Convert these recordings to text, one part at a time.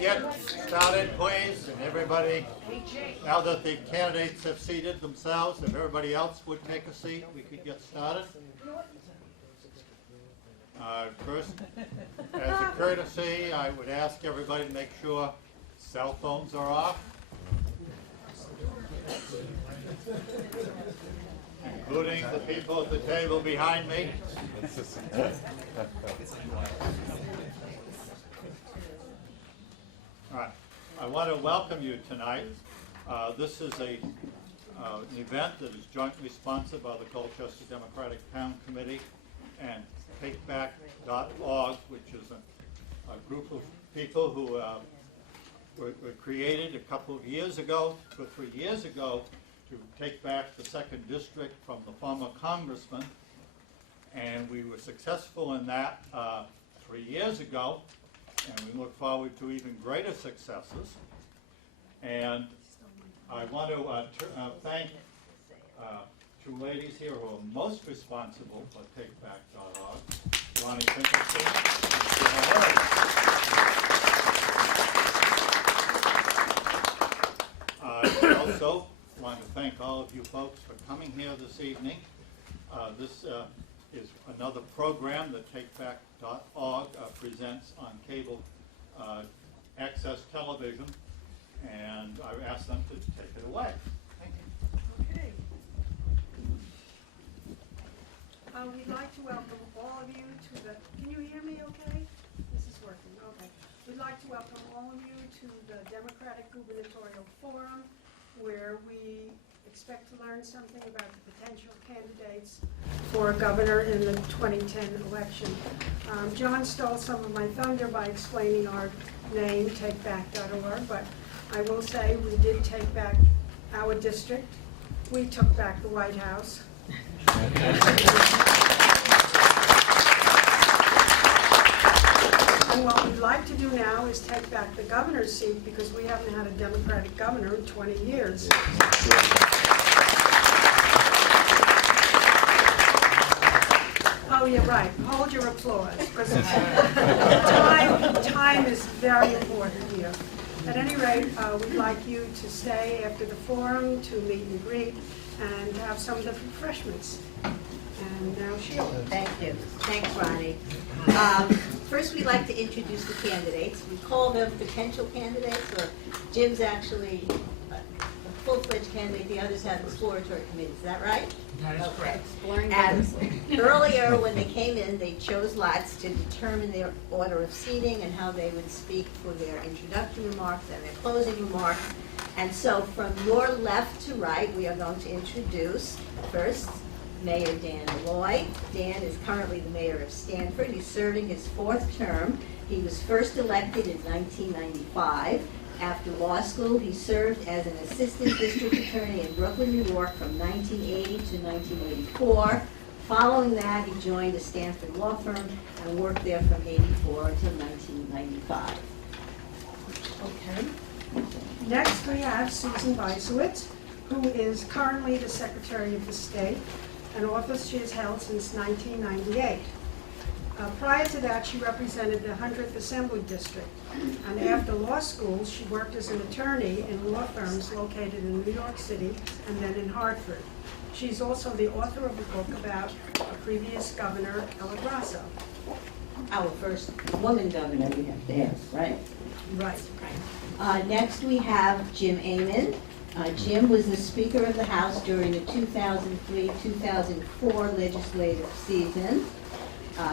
get started, please, and everybody, now that the candidates have seated themselves, if everybody else would take a seat, we could get started. First, as a courtesy, I would ask everybody to make sure cell phones are off, including the people at the table behind me. All right. I want to welcome you tonight. This is an event that is jointly sponsored by the Colchester Democratic Town Committee and TakeBack.org, which is a group of people who were created a couple of years ago, 2 or 3 years ago, to take back the 2nd District from the former congressman. And we were successful in that 3 years ago. And we look forward to even greater successes. And I want to thank 2 ladies here who are most responsible for TakeBack.org. Ronnie Finkelstein and I also want to thank all of you folks for coming here this evening. This is another program that TakeBack.org presents on cable access television, and I asked them to take it away. Thank you. Okay. We'd like to welcome all of you to the, can you hear me okay? This is working, okay. We'd like to welcome all of you to the Democratic Gubernatorial Forum, where we expect to learn something about the potential candidates for governor in the 2010 election. John stole some of my thunder by explaining our name, TakeBack.org, but I will say we did take back our district. We took back the White House. And what we'd like to do now is take back the governor's seat, because we haven't had a Democratic governor in 20 years. Oh, you're right. Hold your applause, because time is very important here. At any rate, we'd like you to stay after the forum to meet and greet and have some of the refreshments. And now Sheila. Thank you. Thanks, Ronnie. First, we'd like to introduce the candidates. We call them potential candidates, or Jim's actually a full-fledged candidate. The others have exploratory committees. Is that right? That is correct. And earlier, when they came in, they chose lots to determine their order of seating and how they would speak for their introductory remarks and their closing remarks. And so from your left to right, we are going to introduce first Mayor Dan Malloy. Dan is currently the mayor of Stanford. He's serving his 4th term. He was first elected in 1995. After law school, he served as an assistant district attorney in Brooklyn, New York from 1980 to 1984. Following that, he joined a Stanford law firm and worked there from 84 until 1995. Okay. Next, we have Susan Weisowitz, who is currently the Secretary of the State, an office she has held since 1998. Prior to that, she represented the 100th Assembly District, and after law school, she worked as an attorney in law firms located in New York City and then in Hartford. She's also the author of a book about a previous governor, Ella Grasso. Our first woman governor, we have to ask, right? Right. Next, we have Jim Amann. Jim was the Speaker of the House during the 2003-2004 legislative season.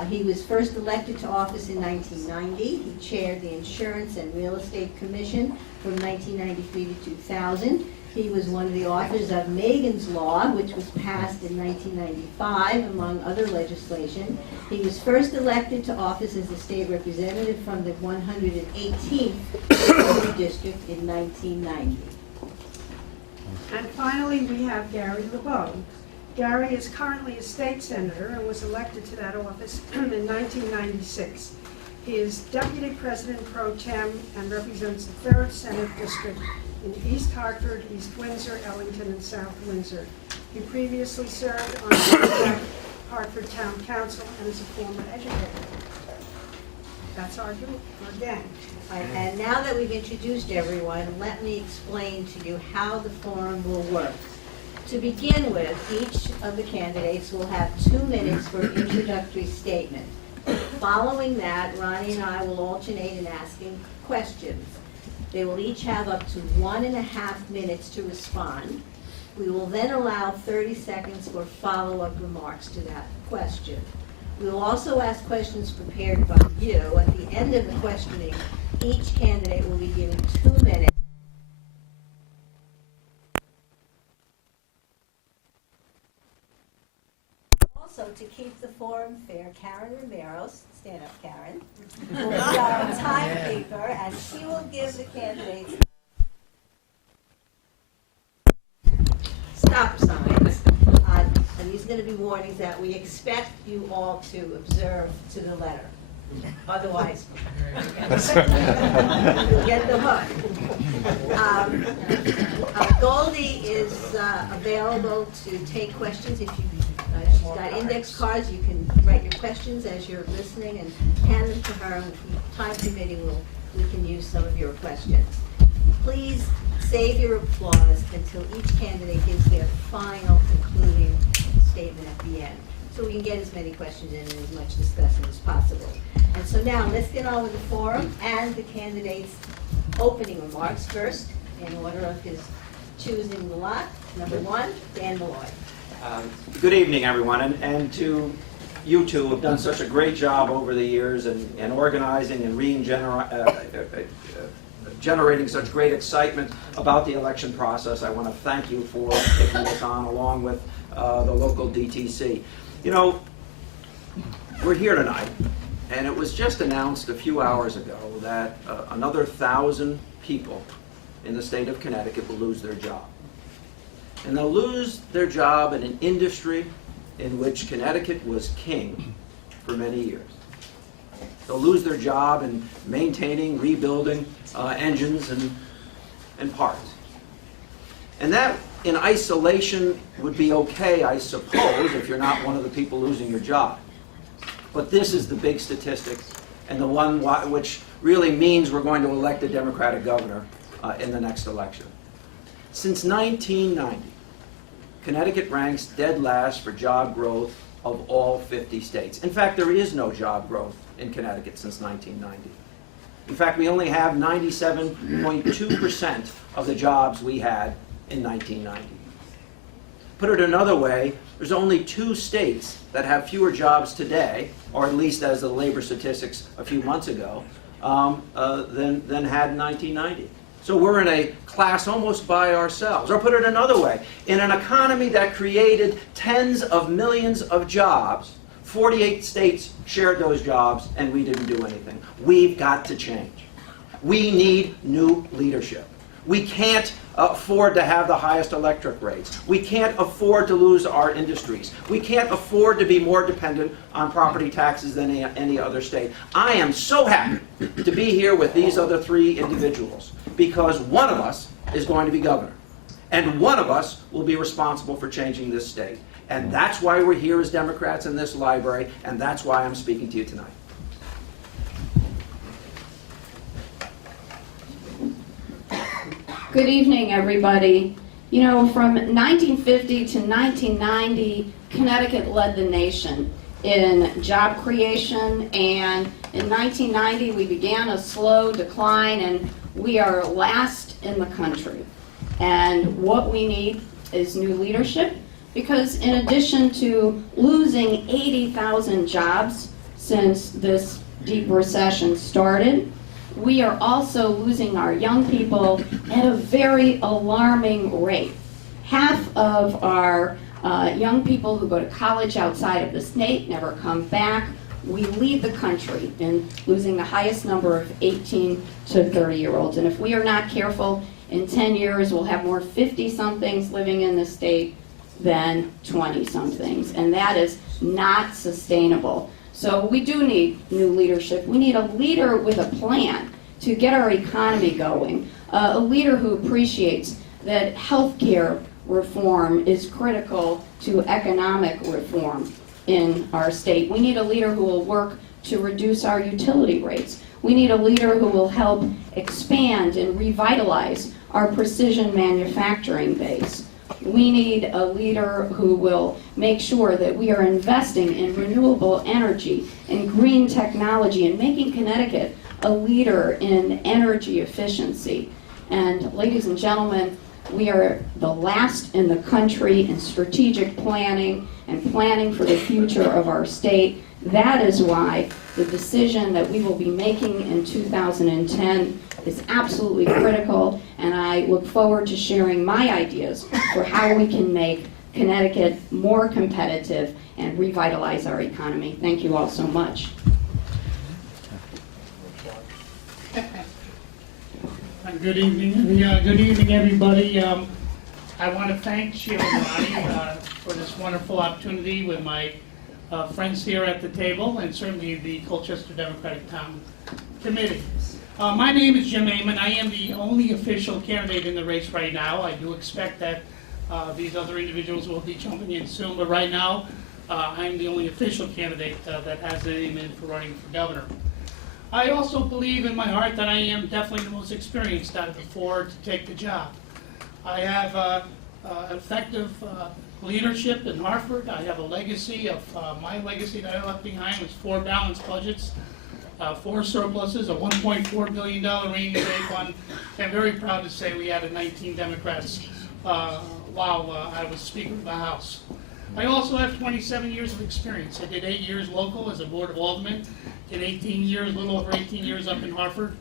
He was first elected to office in 1990. He chaired the Insurance and Real Estate Commission from 1993 to 2000. He was one of the authors of Megan's Law, which was passed in 1995, among other legislation. He was first elected to office as a state representative from the 118th District in 1990. And finally, we have Gary LeBeau. Gary is currently a state senator and was elected to that office in 1996. He is deputy president pro tem and represents the 3rd Senate District in East Hartford, East Windsor, Ellington, and South Windsor. He previously served on the Hartford Town Council and is a former educator. That's our group, again. All right, and now that we've introduced everyone, let me explain to you how the forum will work. To begin with, each of the candidates will have 2 minutes for an introductory statement. Following that, Ronnie and I will alternate in asking questions. They will each have up to 1.5 minutes to respond. We will then allow 30 seconds for follow-up remarks to that question. We will also ask questions prepared by you. At the end of the questioning, each candidate will be given 2 minutes. Also, to keep the forum fair, Karen Romeros, stand up, Karen, will be our timekeeper, and she will give the candidates stop signs. And these are going to be warnings that we expect you all to observe to the letter. Otherwise, you'll get the hook. Goldie is available to take questions. If she's got index cards, you can write your questions as you're listening and hand them to her. And if time permitting, we can use some of your questions. Please save your applause until each candidate gives their final concluding statement at the end, so we can get as many questions in and as much discussion as possible. And so now, let's get on with the forum and the candidates' opening remarks. First, in order of his choosing the lot, number 1, Dan Malloy. Good evening, everyone, and to you two who have done such a great job over the years in organizing and generating such great excitement about the election process. I want to thank you for taking this on along with the local DTC. You know, we're here tonight, and it was just announced a few hours ago that another 1,000 people in the state of Connecticut will lose their job. And they'll lose their job in an industry in which Connecticut was king for many years. They'll lose their job in maintaining, rebuilding engines and parts. And that in isolation would be okay, I suppose, if you're not one of the people losing your job. But this is the big statistic, and the one which really means we're going to elect a Democratic governor in the next election. Since 1990, Connecticut ranks dead last for job growth of all 50 states. In fact, there is no job growth in Connecticut since 1990. In fact, we only have 97.2% of the jobs we had in 1990. Put it another way, there's only 2 states that have fewer jobs today, or at least as the labor statistics a few months ago, than had in 1990. So we're in a class almost by ourselves. Or put it another way, in an economy that created tens of millions of jobs, 48 states shared those jobs, and we didn't do anything. We've got to change. We need new leadership. We can't afford to have the highest electric rates. We can't afford to lose our industries. We can't afford to be more dependent on property taxes than any other state. I am so happy to be here with these other 3 individuals, because one of us is going to be governor, and one of us will be responsible for changing this state. And that's why we're here as Democrats in this library, and that's why I'm speaking to you tonight. Good evening, everybody. You know, from 1950 to 1990, Connecticut led the nation in job creation, and in 1990 we began a slow decline, and we are last in the country. And what we need is new leadership, because in addition to losing 80,000 jobs since this deep recession started, we are also losing our young people at a very alarming rate. Half of our young people who go to college outside of the state never come back. We lead the country in losing the highest number of 18 to 30-year-olds. And if we are not careful, in 10 years we'll have more 50-somethings living in the state than 20-somethings. And that is not sustainable. So we do need new leadership. We need a leader with a plan to get our economy going, a leader who appreciates that healthcare reform is critical to economic reform in our state. We need a leader who will work to reduce our utility rates. We need a leader who will help expand and revitalize our precision manufacturing base. We need a leader who will make sure that we are investing in renewable energy and green technology and making Connecticut a leader in energy efficiency. And ladies and gentlemen, we are the last in the country in strategic planning and planning for the future of our state. That is why the decision that we will be making in 2010 is absolutely critical, and I look forward to sharing my ideas for how we can make Connecticut more competitive and revitalize our economy. Thank you all so much. Good evening, everybody. I want to thank Sheila Ronnie for this wonderful opportunity with my friends here at the table, and certainly the Colchester Democratic Town Committee. My name is Jim Amann. I am the only official candidate in the race right now. I do expect that these other individuals will be jumping in soon, but right now I'm the only official candidate that has a name in for running for governor. I also believe in my heart that I am definitely the most experienced out of the four to take the job. I have effective leadership in Hartford. I have a legacy of, my legacy that I left behind was 4 balanced budgets, 4 surpluses, a $1.4 billion rainy day fund. I'm very proud to say we added 19 Democrats while I was Speaker of the House. I also have 27 years of experience. I did 8 years local as a Board of Alderman, did 18 years, a little over 18 years up in Hartford.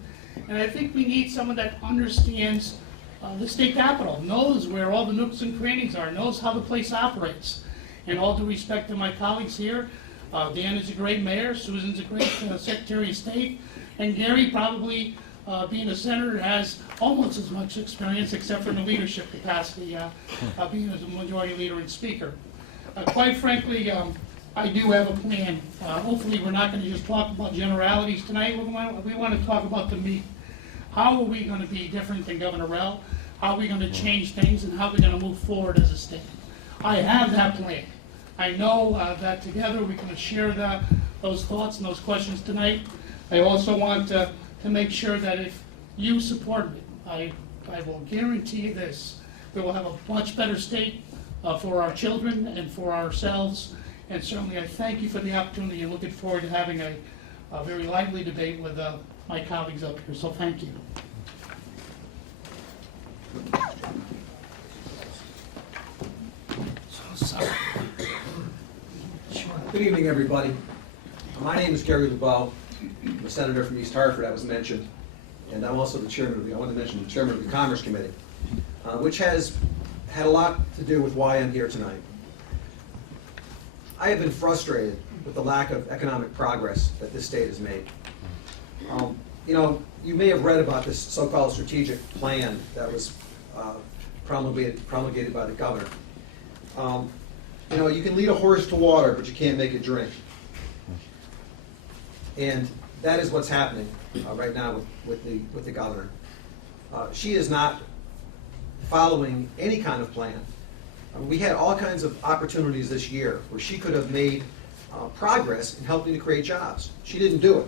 And I think we need someone that understands the state capitol, knows where all the nooks and crannies are, knows how the place operates. And all due respect to my colleagues here, Dan is a great mayor, Susan's a great Secretary of State, and Gary, probably being a senator, has almost as much experience except for in the leadership capacity, being as a majority leader and speaker. Quite frankly, I do have a plan. Hopefully we're not going to just talk about generalities tonight. We want to talk about the meat. How are we going to be different than Governor Rell? How are we going to change things, and how are we going to move forward as a state? I have that plan. I know that together we can share those thoughts and those questions tonight. I also want to make sure that if you support me, I will guarantee this, we will have a much better state for our children and for ourselves. And certainly I thank you for the opportunity and looking forward to having a very lively debate with my colleagues up here. So thank you. Good evening, everybody. My name is Gary LeBeau. I'm a senator from East Hartford, as was mentioned, and I'm also the chairman of the chairman of the Commerce Committee, which has had a lot to do with why I'm here tonight. I have been frustrated with the lack of economic progress that this state has made. You know, you may have read about this so-called strategic plan that was promulgated by the governor. You know, you can lead a horse to water, but you can't make it drink. And that is what's happening right now with the governor. She is not following any kind of plan. We had all kinds of opportunities this year where she could have made progress in helping to create jobs. She didn't do it.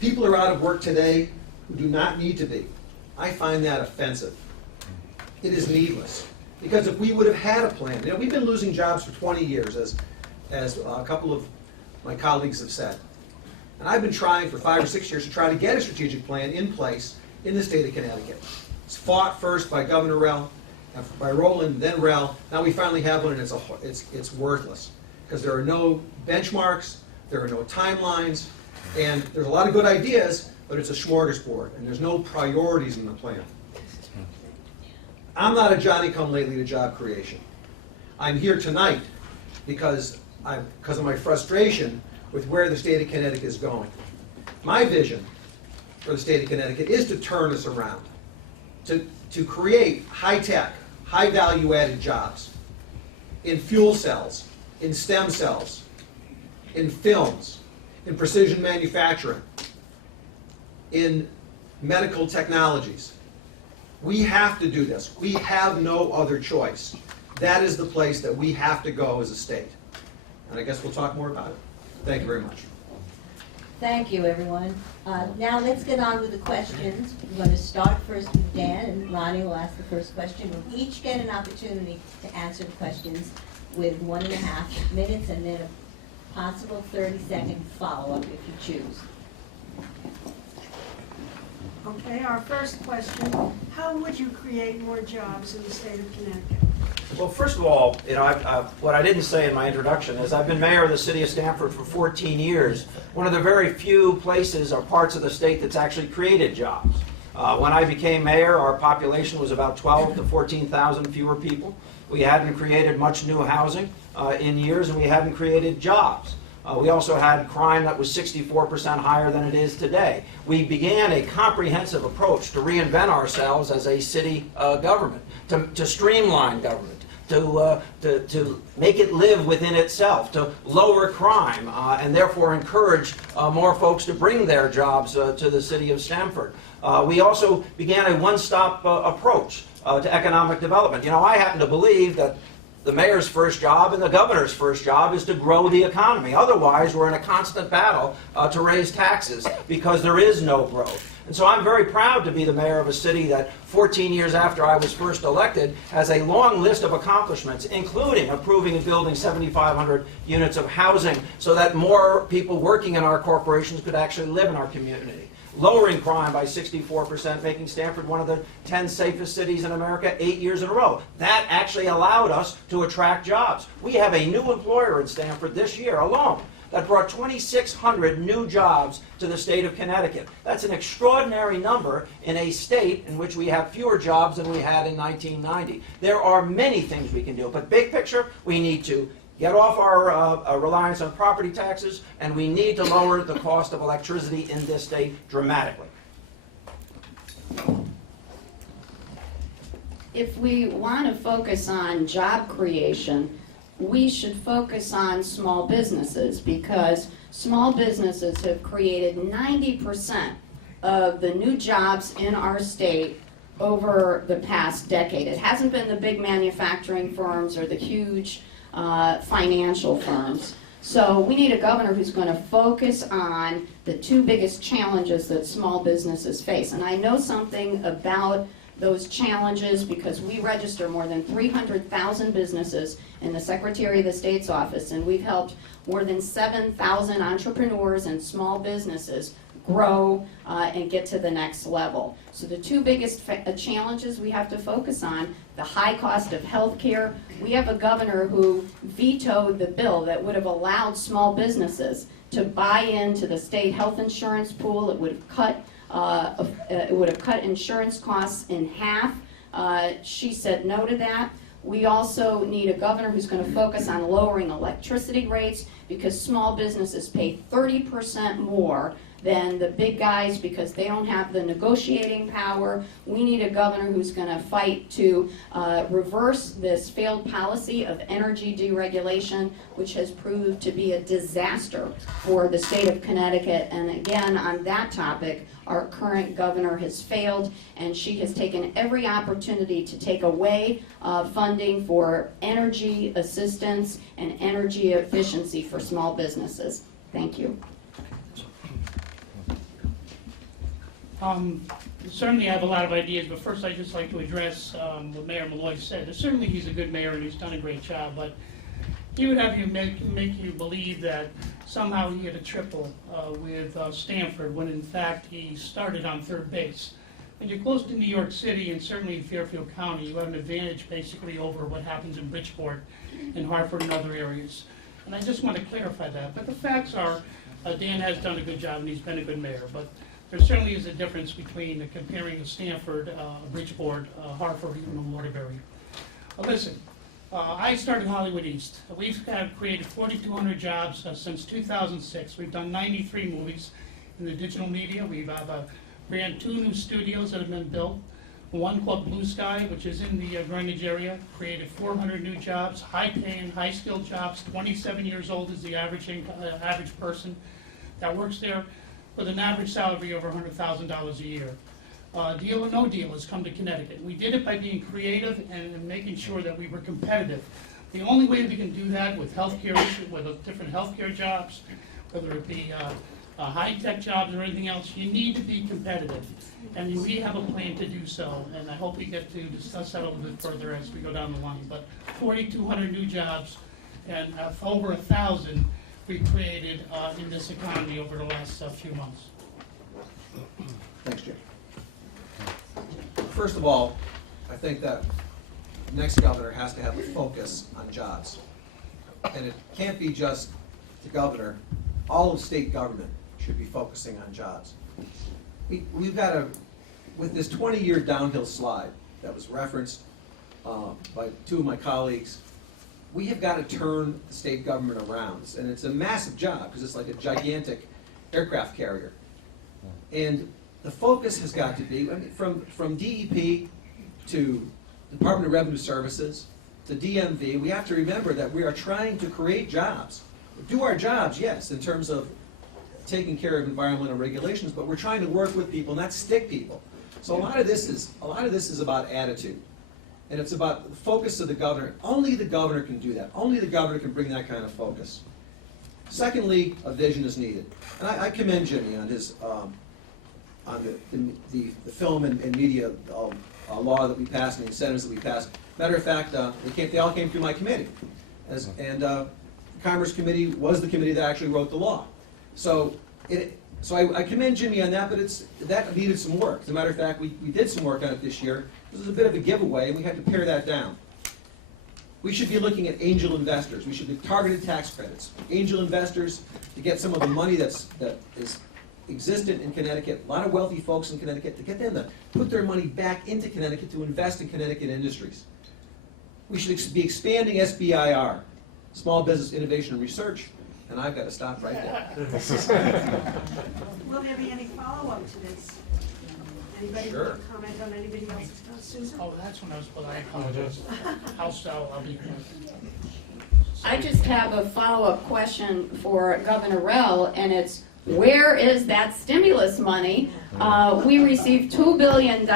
People are out of work today who do not need to be. I find that offensive. It is needless. Because if we would have had a plan, you know, we've been losing jobs for 20 years, as a couple of my colleagues have said. And I've been trying for 5 or 6 years to try to get a strategic plan in place in the state of Connecticut. It's fought first by Governor Rell, by Rowland, then Rell. Now we finally have one, and it's worthless because there are no benchmarks, there are no timelines, and there's a lot of good ideas, but it's a smorgasbord, and there's no priorities in the plan. I'm not a Johnny-come-lately to job creation. I'm here tonight because of my frustration with where the state of Connecticut is going. My vision for the state of Connecticut is to turn this around, to create high-tech, high-value-added jobs in fuel cells, in stem cells, in films, in precision manufacturing, in medical technologies. We have to do this. We have no other choice. That is the place that we have to go as a state. And I guess we'll talk more about it. Thank you very much. Thank you, everyone. Now let's get on with the questions. We're going to start first with Dan, and Ronnie will ask the first question. We'll each get an opportunity to answer the questions with 1.5 minutes, and then a possible 30-second follow-up if you choose. Okay, our first question, how would you create more jobs in the state of Connecticut? Well, first of all, what I didn't say in my introduction is I've been mayor of the city of Stamford for 14 years. One of the very few places or parts of the state that's actually created jobs. When I became mayor, our population was about 12 to 14,000 fewer people. We hadn't created much new housing in years, and we hadn't created jobs. We also had crime that was 64% higher than it is today. We began a comprehensive approach to reinvent ourselves as a city government, to streamline government, to make it live within itself, to lower crime, and therefore encourage more folks to bring their jobs to the city of Stamford. We also began a one-stop approach to economic development. You know, I happen to believe that the mayor's first job and the governor's first job is to grow the economy. Otherwise, we're in a constant battle to raise taxes because there is no growth. And so I'm very proud to be the mayor of a city that 14 years after I was first elected has a long list of accomplishments, including approving and building 7,500 units of housing so that more people working in our corporations could actually live in our community. Lowering crime by 64%, making Stamford one of the 10 safest cities in America 8 years in a row. That actually allowed us to attract jobs. We have a new employer in Stamford this year alone that brought 2,600 new jobs to the state of Connecticut. That's an extraordinary number in a state in which we have fewer jobs than we had in 1990. There are many things we can do, but big picture, we need to get off our reliance on property taxes, and we need to lower the cost of electricity in this state dramatically. If we want to focus on job creation, we should focus on small businesses because small businesses have created 90% of the new jobs in our state over the past decade. It hasn't been the big manufacturing firms or the huge financial firms. So we need a governor who's going to focus on the two biggest challenges that small businesses face. And I know something about those challenges because we register more than 300,000 businesses in the Secretary of the State's office, and we've helped more than 7,000 entrepreneurs and small businesses grow and get to the next level. So the two biggest challenges we have to focus on, the high cost of health care. We have a governor who vetoed the bill that would have allowed small businesses to buy into the state health insurance pool. It would have cut insurance costs in half. She said no to that. We also need a governor who's going to focus on lowering electricity rates because small businesses pay 30% more than the big guys because they don't have the negotiating power. We need a governor who's going to fight to reverse this failed policy of energy deregulation, which has proved to be a disaster for the state of Connecticut. And again, on that topic, our current governor has failed, and she has taken every opportunity to take away funding for energy assistance and energy efficiency for small businesses. Thank you. Certainly I have a lot of ideas, but first I'd just like to address what Mayor Malloy said. Certainly he's a good mayor and he's done a great job, but he would have you make you believe that somehow he had a triple with Stamford when in fact he started on third base. When you're close to New York City and certainly in Fairfield County, you have an advantage basically over what happens in Bridgeport and Hartford and other areas. And I just want to clarify that. But the facts are Dan has done a good job and he's been a good mayor. But there certainly is a difference between comparing Stamford, Bridgeport, Hartford, even Waterbury. Listen, I started Hollywood East. We've created 4,200 jobs since 2006. We've done 93 movies in the digital media. We've ran 2 new studios that have been built. One called Blue Sky, which is in the Greenwich area, created 400 new jobs, high-paying, high-skilled jobs. 27 years old is the average person that works there, with an average salary over $100,000 a year. Deal or No Deal has come to Connecticut. We did it by being creative and making sure that we were competitive. The only way we can do that with healthcare issues, with different healthcare jobs, whether it be high-tech jobs or anything else, you need to be competitive. And we have a plan to do so, and I hope we get to discuss that a little bit further as we go down the line. But 4,200 new jobs and over 1,000 we created in this economy over the last few months. Thanks, Jim. First of all, I think that the next governor has to have a focus on jobs. And it can't be just the governor. All of state government should be focusing on jobs. We've got to, with this 20-year downhill slide that was referenced by two of my colleagues, we have got to turn the state government around. And it's a massive job because it's like a gigantic aircraft carrier. And the focus has got to be, I mean, from DEP to Department of Revenue Services to DMV, we have to remember that we are trying to create jobs. Do our jobs, yes, in terms of taking care of environmental regulations, but we're trying to work with people, not stick people. So a lot of this is about attitude. And it's about the focus of the governor. Only the governor can do that. Only the governor can bring that kind of focus. Secondly, a vision is needed. And I commend Jimmy on his on the film and media law that we passed and the incentives that we passed. Matter of fact, they all came through my committee. The Commerce Committee was the committee that actually wrote the law. So I commend Jimmy on that, but that needed some work. As a matter of fact, we did some work on it this year. This was a bit of a giveaway, and we had to pare that down. We should be looking at angel investors. We should be targeted tax credits. Angel investors to get some of the money that is existent in Connecticut, a lot of wealthy folks in Connecticut, to get them to put their money back into Connecticut to invest in Connecticut industries. We should be expanding SBIR, Small Business Innovation and Research, and I've got to stop right there. Will there be any follow-up to this? Anybody Sure. want to comment on anybody else's? Susan? Oh, that's when I was, well, I apologize. I'll be quick. I just have a follow-up question for Governor Rell, and it's, where is that stimulus money? We received $2 billion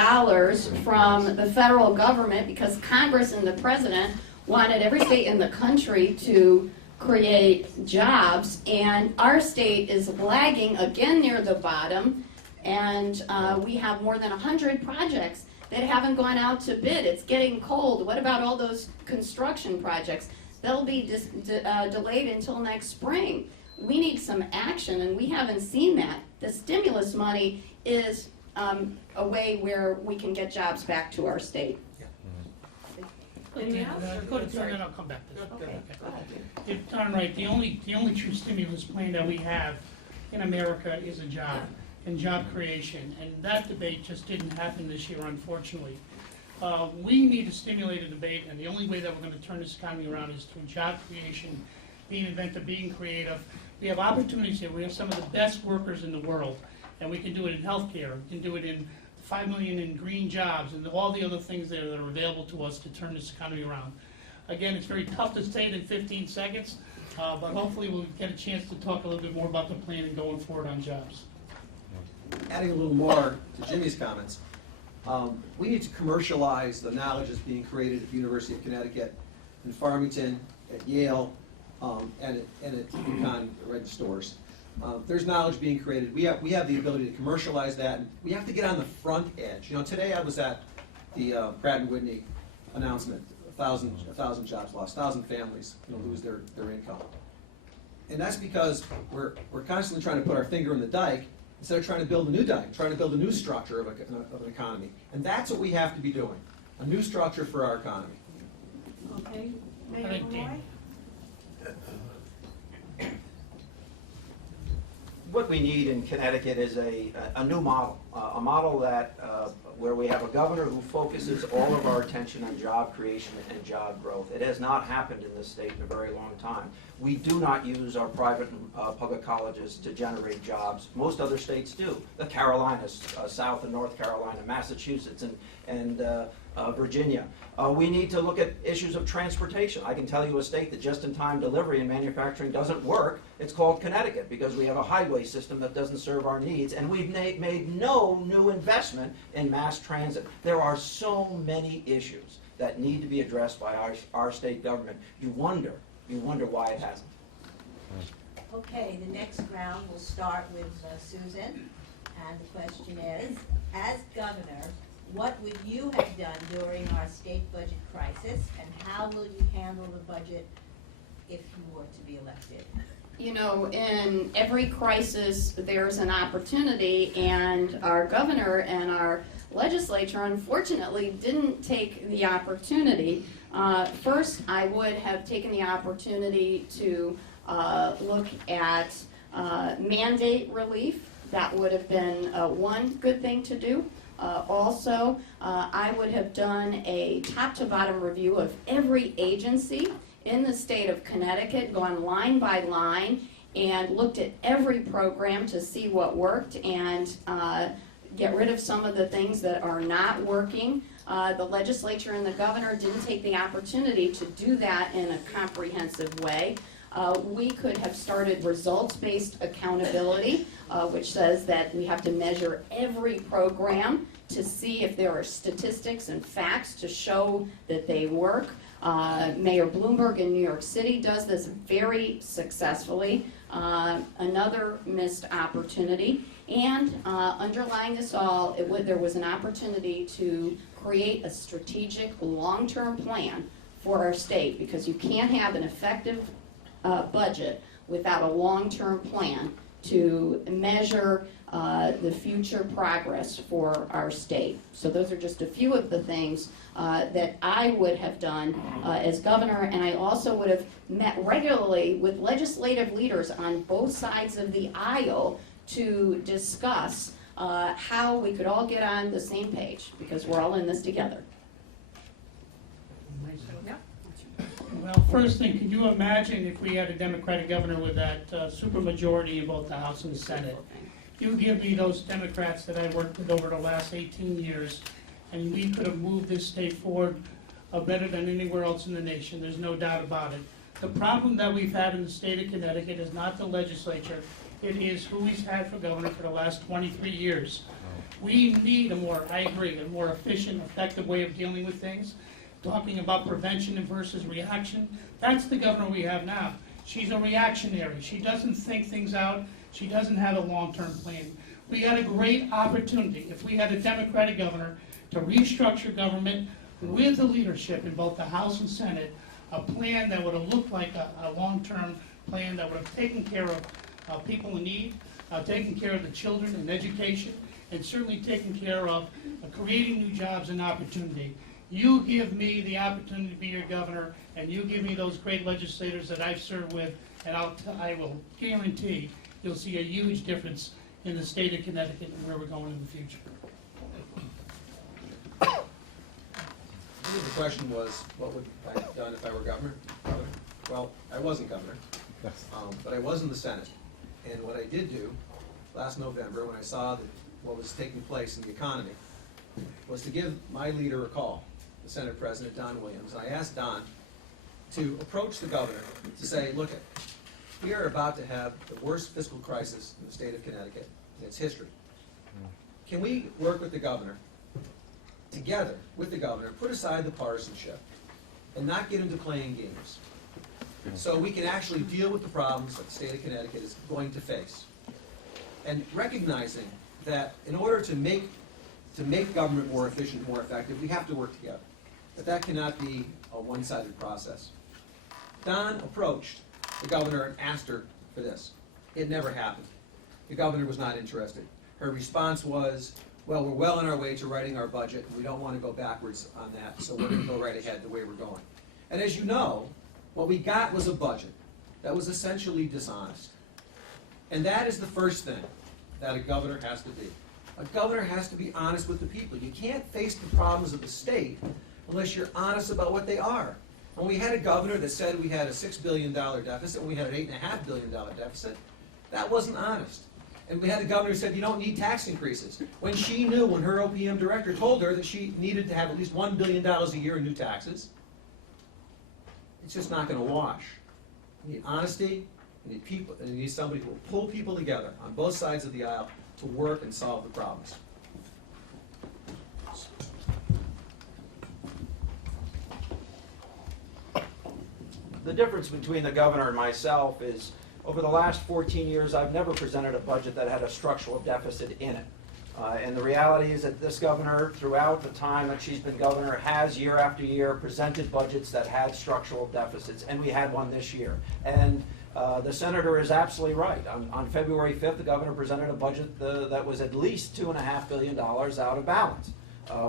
from the federal government because Congress and the president wanted every state in the country to create jobs, and our state is lagging again near the bottom, and we have more than 100 projects that haven't gone out to bid. It's getting cold. What about all those construction projects? They'll be delayed until next spring. We need some action, and we haven't seen that. The stimulus money is a way where we can get jobs back to our state. Anyone else? Go to and then I'll come back to this. Okay, go ahead. You're darn right. The only true stimulus plan that we have in America is a job and job creation, and that debate just didn't happen this year, unfortunately. We need to stimulate a debate, and the only way that we're going to turn this economy around is through job creation, being inventive, being creative. We have opportunities here. We have some of the best workers in the world, and we can do it in healthcare. We can do it in 5 million in green jobs and all the other things there that are available to us to turn this economy around. Again, it's very tough to say it in 15 seconds, but hopefully we'll get a chance to talk a little bit more about the plan and going forward on jobs. Adding a little more to Jimmy's comments, we need to commercialize the knowledge that's being created at the University of Connecticut, in Farmington, at Yale, and at UConn Red stores. There's knowledge being created. We have the ability to commercialize that. And we have to get on the front edge. You know, today I was at the Pratt and Whitney announcement. 1,000 jobs lost, 1,000 families lose their income. And that's because we're constantly trying to put our finger in the dike instead of trying to build a new dike, trying to build a new structure of an economy. And that's what we have to be doing, a new structure for our economy. Okay. Mayor Thank you. Malloy? What we need in Connecticut is a new model, a model that where we have a governor who focuses all of our attention on job creation and job growth. It has not happened in this state in a very long time. We do not use our private and public colleges to generate jobs. Most other states do. The Carolinas, South and North Carolina, Massachusetts, and Virginia. We need to look at issues of transportation. I can tell you a state that just-in-time delivery and manufacturing doesn't work. It's called Connecticut because we have a highway system that doesn't serve our needs, and we've made no new investment in mass transit. There are so many issues that need to be addressed by our state government. You wonder why it hasn't. Okay, the next round will start with Susan, and the question is, as governor, what would you have done during our state budget crisis, and how will you handle the budget if you were to be elected? You know, in every crisis, there's an opportunity, and our governor and our legislature unfortunately didn't take the opportunity. First, I would have taken the opportunity to look at mandate relief. That would have been one good thing to do. Also, I would have done a top-to-bottom review of every agency in the state of Connecticut, gone line by line, and looked at every program to see what worked and get rid of some of the things that are not working. The legislature and the governor didn't take the opportunity to do that in a comprehensive way. We could have started results-based accountability, which says that we have to measure every program to see if there are statistics and facts to show that they work. Mayor Bloomberg in New York City does this very successfully. Another missed opportunity. And underlying this all, there was an opportunity to create a strategic long-term plan for our state, because you can't have an effective budget without a long-term plan to measure the future progress for our state. So those are just a few of the things that I would have done as governor, and I also would have met regularly with legislative leaders on both sides of the aisle to discuss how we could all get on the same page, because we're all in this together. Well, first thing, can you imagine if we had a Democratic governor with that supermajority in both the House and the Senate? You give me those Democrats that I worked with over the last 18 years, and we could have moved this state forward better than anywhere else in the nation. There's no doubt about it. The problem that we've had in the state of Connecticut is not the legislature. It is who we've had for governor for the last 23 years. We need a more efficient, effective way of dealing with things. Talking about prevention versus reaction. That's the governor we have now. She's a reactionary. She doesn't think things out. She doesn't have a long-term plan. We had a great opportunity, if we had a Democratic governor, to restructure government with the leadership in both the House and Senate, a plan that would have looked like a long-term plan that would have taken care of people in need, taken care of the children and education, and certainly taken care of creating new jobs and opportunity. You give me the opportunity to be your governor, and you give me those great legislators that I've served with, and I will guarantee you'll see a huge difference in the state of Connecticut and where we're going in the future. I think the question was, what would I have done if I were governor? Well, I wasn't governor, but I was in the Senate. And what I did do last November, when I saw that what was taking place in the economy, was to give my leader a call, the Senate President, Don Williams. And I asked Don to approach the governor to say, look, we are about to have the worst fiscal crisis in the state of Connecticut in its history. Can we work with the governor, together with the governor, put aside the partisanship and not get into playing games, so we can actually deal with the problems that the state of Connecticut is going to face? And recognizing that in order to make government more efficient, more effective, we have to work together. That cannot be a one-sided process. Don approached the governor and asked her for this. It never happened. The governor was not interested. Her response was, well, we're well on our way to writing our budget, and we don't want to go backwards on that, so we're going to go right ahead the way we're going. And as you know, what we got was a budget that was essentially dishonest. And that is the first thing that a governor has to be. A governor has to be honest with the people. You can't face the problems of the state unless you're honest about what they are. When we had a governor that said we had a $6 billion deficit, when we had an $8.5 billion deficit, that wasn't honest. And we had a governor who said you don't need tax increases, when she knew, when her OPM director told her that she needed to have at least $1 billion a year in new taxes. It's just not going to wash. You need honesty, you need people, and you need somebody who will pull people together on both sides of the aisle to work and solve the problems. The difference between the governor and myself is over the last 14 years, I've never presented a budget that had a structural deficit in it. And the reality is that this governor, throughout the time that she's been governor, has year after year presented budgets that had structural deficits, and we had one this year. And the senator is absolutely right. On February 5th, the governor presented a budget that was at least $2.5 billion out of balance.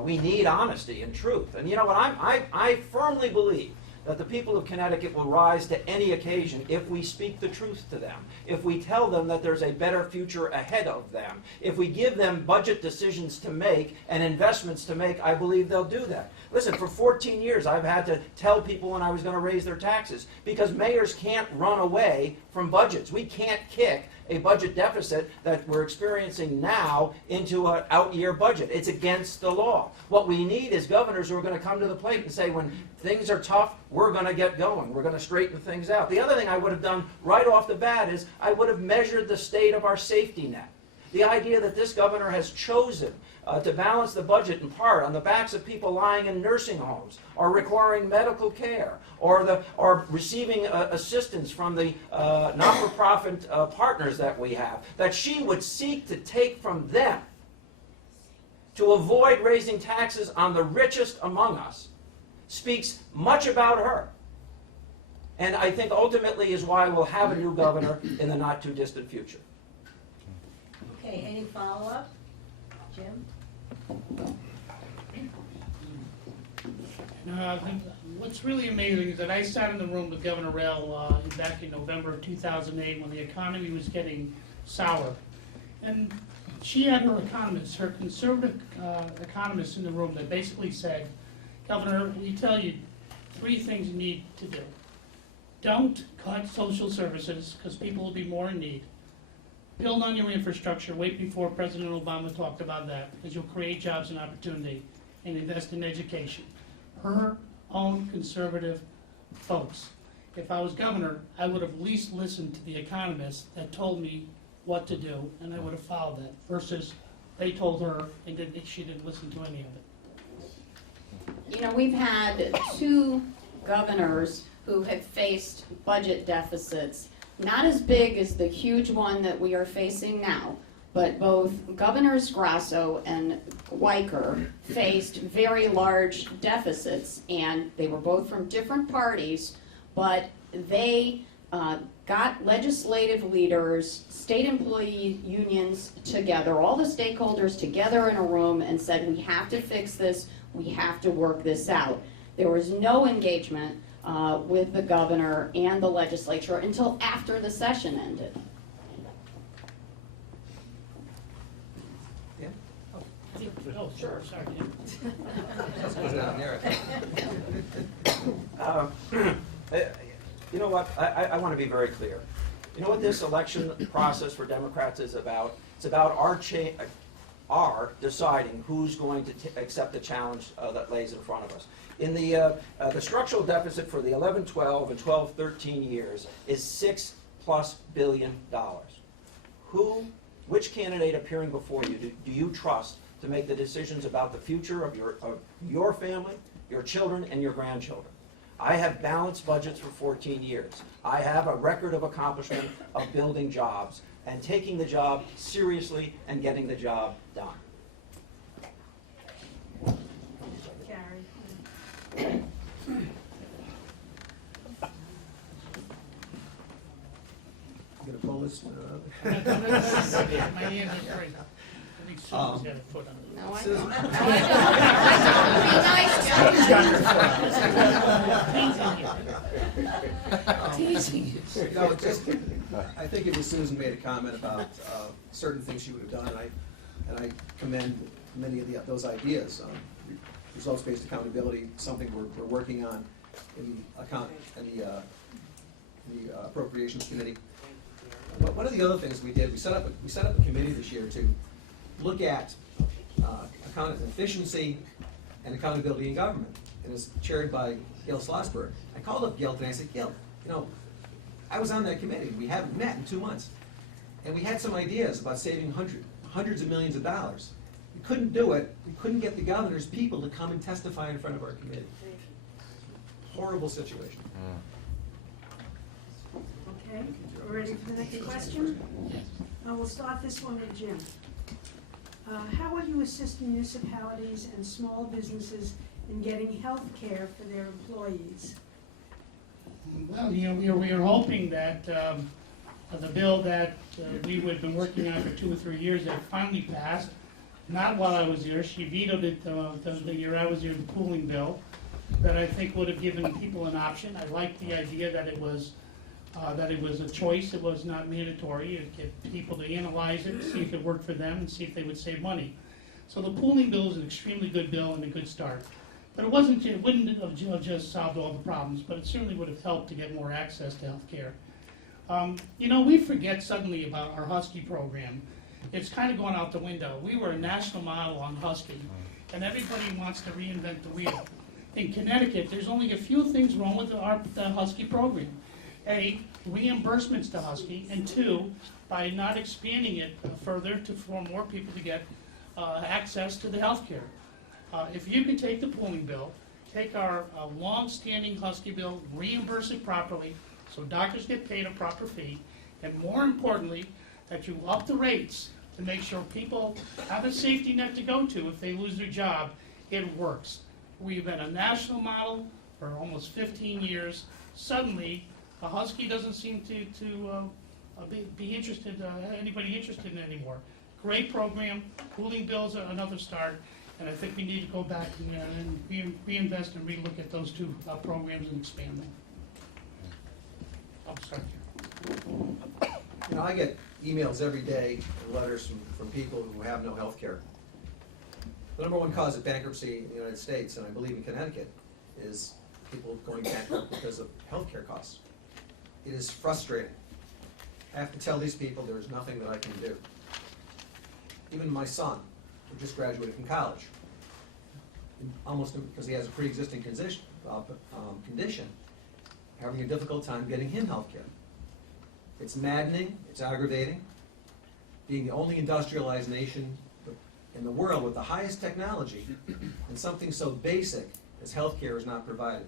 We need honesty and truth. And you know what, I firmly believe that the people of Connecticut will rise to any occasion if we speak the truth to them, if we tell them that there's a better future ahead of them, if we give them budget decisions to make and investments to make. I believe they'll do that. Listen, for 14 years I've had to tell people when I was going to raise their taxes, because mayors can't run away from budgets. We can't kick a budget deficit that we're experiencing now into an out-year budget. It's against the law. What we need is governors who are going to come to the plate and say, when things are tough, we're going to get going. We're going to straighten things out. The other thing I would have done right off the bat is I would have measured the state of our safety net. The idea that this governor has chosen to balance the budget in part on the backs of people lying in nursing homes or requiring medical care or receiving assistance from the not-for-profit partners that we have, that she would seek to take from them to avoid raising taxes on the richest among us, speaks much about her. And I think ultimately is why we'll have a new governor in the not-too-distant future. Okay, any follow-up? Jim? What's really amazing is that I sat in the room with Governor Rell back in November of 2008 when the economy was getting sour. And she had her economists, her conservative economists in the room that basically said, Governor, we tell you 3 things you need to do. Don't cut social services because people will be more in need. Build on your infrastructure, wait before President Obama talked about that, because you'll create jobs and opportunity, and invest in education. Her own conservative folks. If I was governor, I would have at least listened to the economists that told me what to do, and I would have followed that, versus they told her and she didn't listen to any of it. You know, we've had 2 governors who have faced budget deficits, not as big as the huge one that we are facing now, but both Governors Grasso and Weicker faced very large deficits, and they were both from different parties, but they got legislative leaders, state employee unions together, all the stakeholders together in a room and said, we have to fix this, we have to work this out. There was no engagement with the governor and the legislature until after the session ended. Yeah? Oh, sure, sorry. You know what, I want to be very clear. You know what this election process for Democrats is about? It's about our deciding who's going to accept the challenge that lays in front of us. In the structural deficit for the 11-12 and 12-13 years is $6+ billion. Which candidate appearing before you do you trust to make the decisions about the future of your family, your children, and your grandchildren? I have balanced budgets for 14 years. I have a record of accomplishment of building jobs and taking the job seriously and getting the job done. Gary? You gonna pull this? My hand is free. I think Susan's got a foot on it. No, I Susan? don't. No, I don't. Be nice, Joe. Teasing you. You know, I think it was Susan made a comment about certain things she would have done, and I commend many of those ideas. Results-based accountability, something we're working on in the Appropriations Committee. But one of the other things we did, we set up a committee this year to look at efficiency and accountability in government, and it's chaired by Gail Schlossberg. I called up Gail today and I said, Gail, you know, I was on that committee. We haven't met in 2 months, and we had some ideas about saving hundreds of millions of dollars. We couldn't do it. We couldn't get the governor's people to come and testify in front of our committee. Horrible situation. Okay. Okay, we're ready for the next question? We'll start this one with Jim. How will you assist municipalities and small businesses in getting health care for their employees? Well, we are hoping that the bill that we have been working on for 2 or 3 years that finally passed, not while I was here, she vetoed it the year I was here, the pooling bill, that I think would have given people an option. I liked the idea that it was a choice, it was not mandatory. It'd get people to analyze it, see if it worked for them, and see if they would save money. So the pooling bill is an extremely good bill and a good start. But it wouldn't have just solved all the problems, but it certainly would have helped to get more access to health care. We forget suddenly about our Husky program. It's kind of gone out the window. We were a national model on Husky, and everybody wants to reinvent the wheel. In Connecticut, there's only a few things wrong with the Husky program. A, reimbursements to Husky, and 2, by not expanding it further for more people to get access to the health care. If you could take the pooling bill, take our long-standing Husky bill, reimburse it properly, so doctors get paid a proper fee, and more importantly, that you up the rates to make sure people have a safety net to go to if they lose their job, it works. We've been a national model for almost 15 years. Suddenly, a Husky doesn't seem to be interested, anybody interested in it anymore. Great program, pooling bill's another start, and I think we need to go back and reinvest and relook at those 2 programs and expand them. I'll start here. I get emails every day and letters from people who have no health care. The number one cause of bankruptcy in the United States, and I believe in Connecticut, is people going bankrupt because of health care costs. It is frustrating. I have to tell these people there is nothing that I can do. Even my son, who just graduated from college, almost because he has a pre-existing condition, having a difficult time getting him health care. It's maddening, it's aggravating. Being the only industrialized nation in the world with the highest technology, and something so basic as health care is not provided.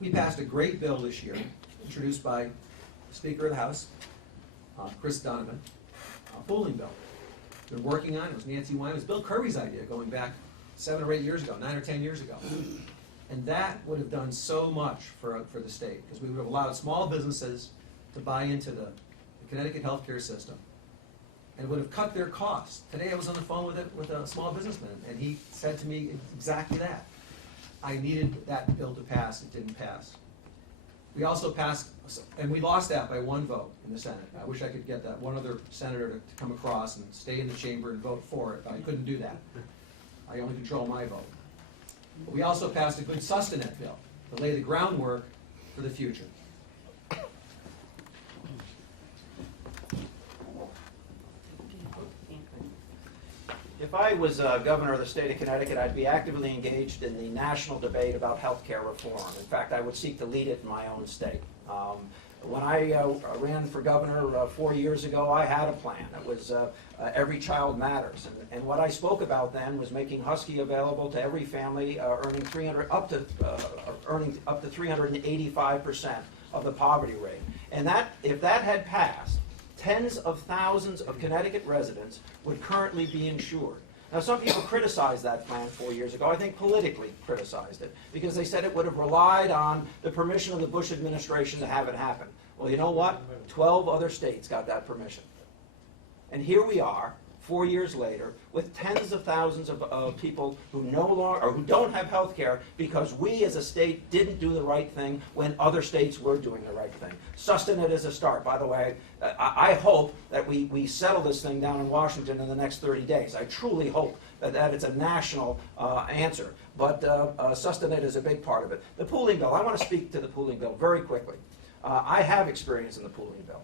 We passed a great bill this year, introduced by the Speaker of the House, Chris Donovan, a pooling bill. Been working on it. It was Nancy Wine. It was Bill Curry's idea going back 7 or 8 years ago, 9 or 10 years ago. And that would have done so much for the state, because we would have allowed small businesses to buy into the Connecticut healthcare system, and would have cut their costs. Today I was on the phone with a small businessman, and he said to me exactly that. I needed that bill to pass. It didn't pass. We also passed, and we lost that by 1 vote in the Senate. I wish I could get that one other senator to come across and stay in the chamber and vote for it, but I couldn't do that. I only control my vote. But we also passed a good sustenance bill to lay the groundwork for the future. If I was governor of the state of Connecticut, I'd be actively engaged in the national debate about health care reform. In fact, I would seek to lead it in my own state. When I ran for governor 4 years ago, I had a plan. It was Every Child Matters. And what I spoke about then was making Husky available to every family earning up to 385% of the poverty rate. And if that had passed, tens of thousands of Connecticut residents would currently be insured. Now, some people criticized that plan 4 years ago. I think politically criticized it, because they said it would have relied on the permission of the Bush administration to have it happen. Well, you know what? 12 other states got that permission. And here we are, 4 years later, with tens of thousands of people who no longer, or who don't have health care because we as a state didn't do the right thing when other states were doing the right thing. Sustenance is a start. By the way, I hope that we settle this thing down in Washington in the next 30 days. I truly hope that it's a national answer. But sustenance is a big part of it. The pooling bill, I want to speak to the pooling bill very quickly. I have experience in the pooling bill.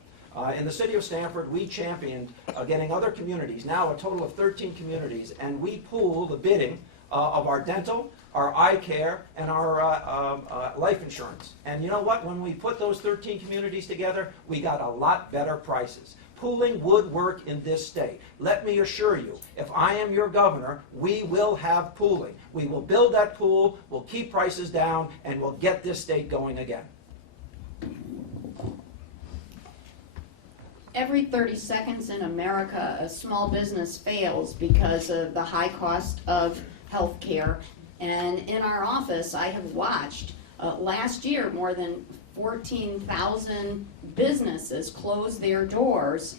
In the city of Stamford, we championed getting other communities, now a total of 13 communities, and we pool the bidding of our dental, our eye care, and our life insurance. And you know what? When we put those 13 communities together, we got a lot better prices. Pooling would work in this state. Let me assure you, if I am your governor, we will have pooling. We will build that pool, we'll keep prices down, and we'll get this state going again. every 30 seconds in America, a small business fails because of the high cost of health care. And in our office, I have watched last year more than 14,000 businesses close their doors,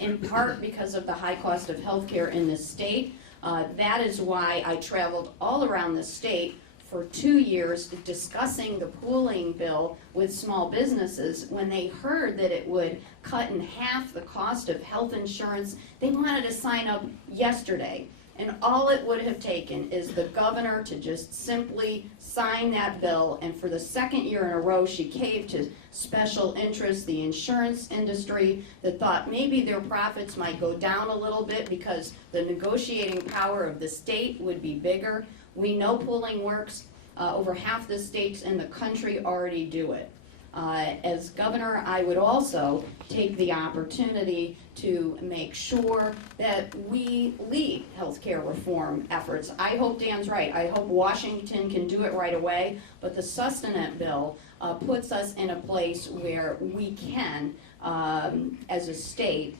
in part because of the high cost of health care in this state. That is why I traveled all around the state for 2 years discussing the pooling bill with small businesses. When they heard that it would cut in half the cost of health insurance, they wanted to sign up yesterday. And all it would have taken is the governor to just simply sign that bill, and for the second year in a row, she caved to special interests, the insurance industry, that thought maybe their profits might go down a little bit because the negotiating power of the state would be bigger. We know pooling works. Over half the states in the country already do it. As governor, I would also take the opportunity to make sure that we lead healthcare reform efforts. I hope Dan's right. I hope Washington can do it right away, but the sustenance bill puts us in a place where we can, as a state,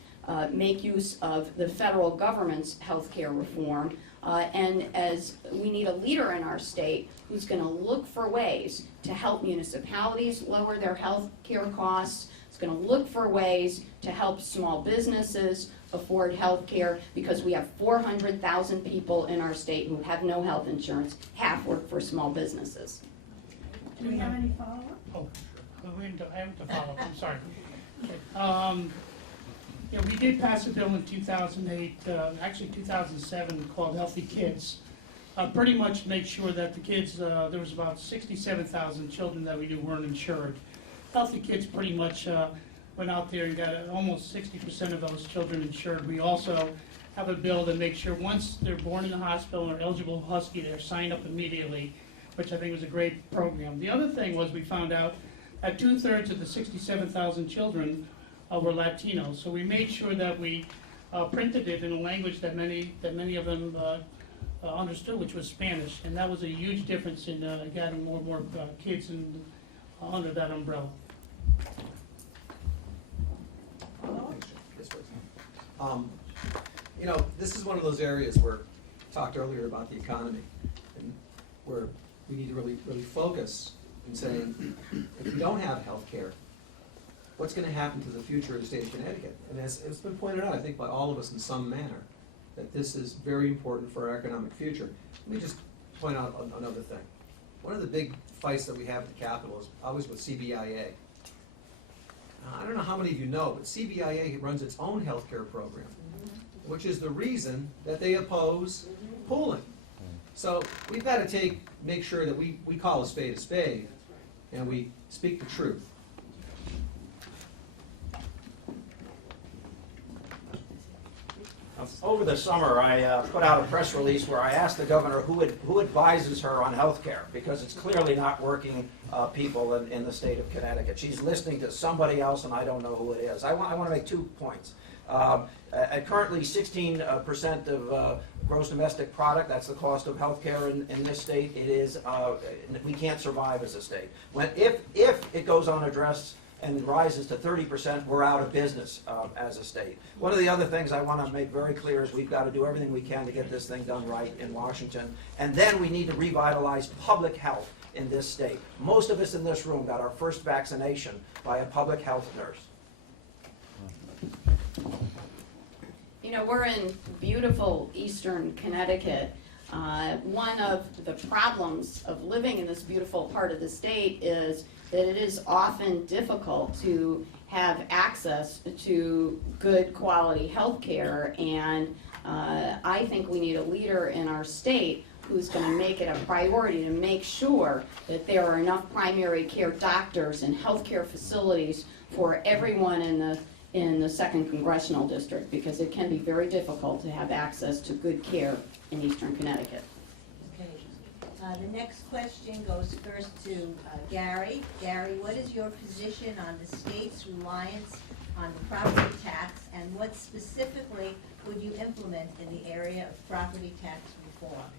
make use of the federal government's healthcare reform. And as we need a leader in our state who's going to look for ways to help municipalities lower their health care costs, is going to look for ways to help small businesses afford health care, because we have 400,000 people in our state who have no health insurance. Half work for small businesses. Do we have any follow-up? Oh, I have to follow up, I'm sorry. Yeah, we did pass a bill in 2008, actually 2007, called Healthy Kids. Pretty much make sure that the kids, there was about 67,000 children that we knew weren't insured. Healthy Kids pretty much went out there and got almost 60% of those children insured. We also have a bill that makes sure once they're born in the hospital and are eligible for Husky, they're signed up immediately, which I think was a great program. The other thing was we found out that 2/3 of the 67,000 children were Latinos. So we made sure that we printed it in a language that many of them understood, which was Spanish, and that was a huge difference in getting more and more kids under that umbrella. You know, this is one of those areas where, talked earlier about the economy, and where we need to really focus in saying, if we don't have health care, what's going to happen to the future of the state of Connecticut? And as it's been pointed out, I think by all of us in some manner, that this is very important for our economic future. Let me just point out another thing. One of the big fights that we have at the Capitol is always with CBIA. I don't know how many of you know, but CBIA runs its own healthcare program, which is the reason that they oppose pooling. So we've got to make sure that we call a spade, and we speak the truth. Over the summer, I put out a press release where I asked the governor who advises her on health care, because it's clearly not working people in the state of Connecticut. She's listening to somebody else, and I don't know who it is. I want to make 2 points. Currently, 16% of gross domestic product, that's the cost of health care in this state. It is, we can't survive as a state. If it goes unaddressed and rises to 30%, we're out of business as a state. One of the other things I want to make very clear is we've got to do everything we can to get this thing done right in Washington. And then we need to revitalize public health in this state. Most of us in this room got our first vaccination by a public health nurse. You know, we're in beautiful eastern Connecticut. One of the problems of living in this beautiful part of the state is that it is often difficult to have access to good quality health care, and I think we need a leader in our state who's going to make it a priority to make sure that there are enough primary care doctors and healthcare facilities for everyone in the 2nd Congressional District, because it can be very difficult to have access to good care in eastern Connecticut. Okay. The next question goes first to Gary. Gary, what is your position on the state's reliance on the property tax, and what specifically would you implement in the area of property tax reform?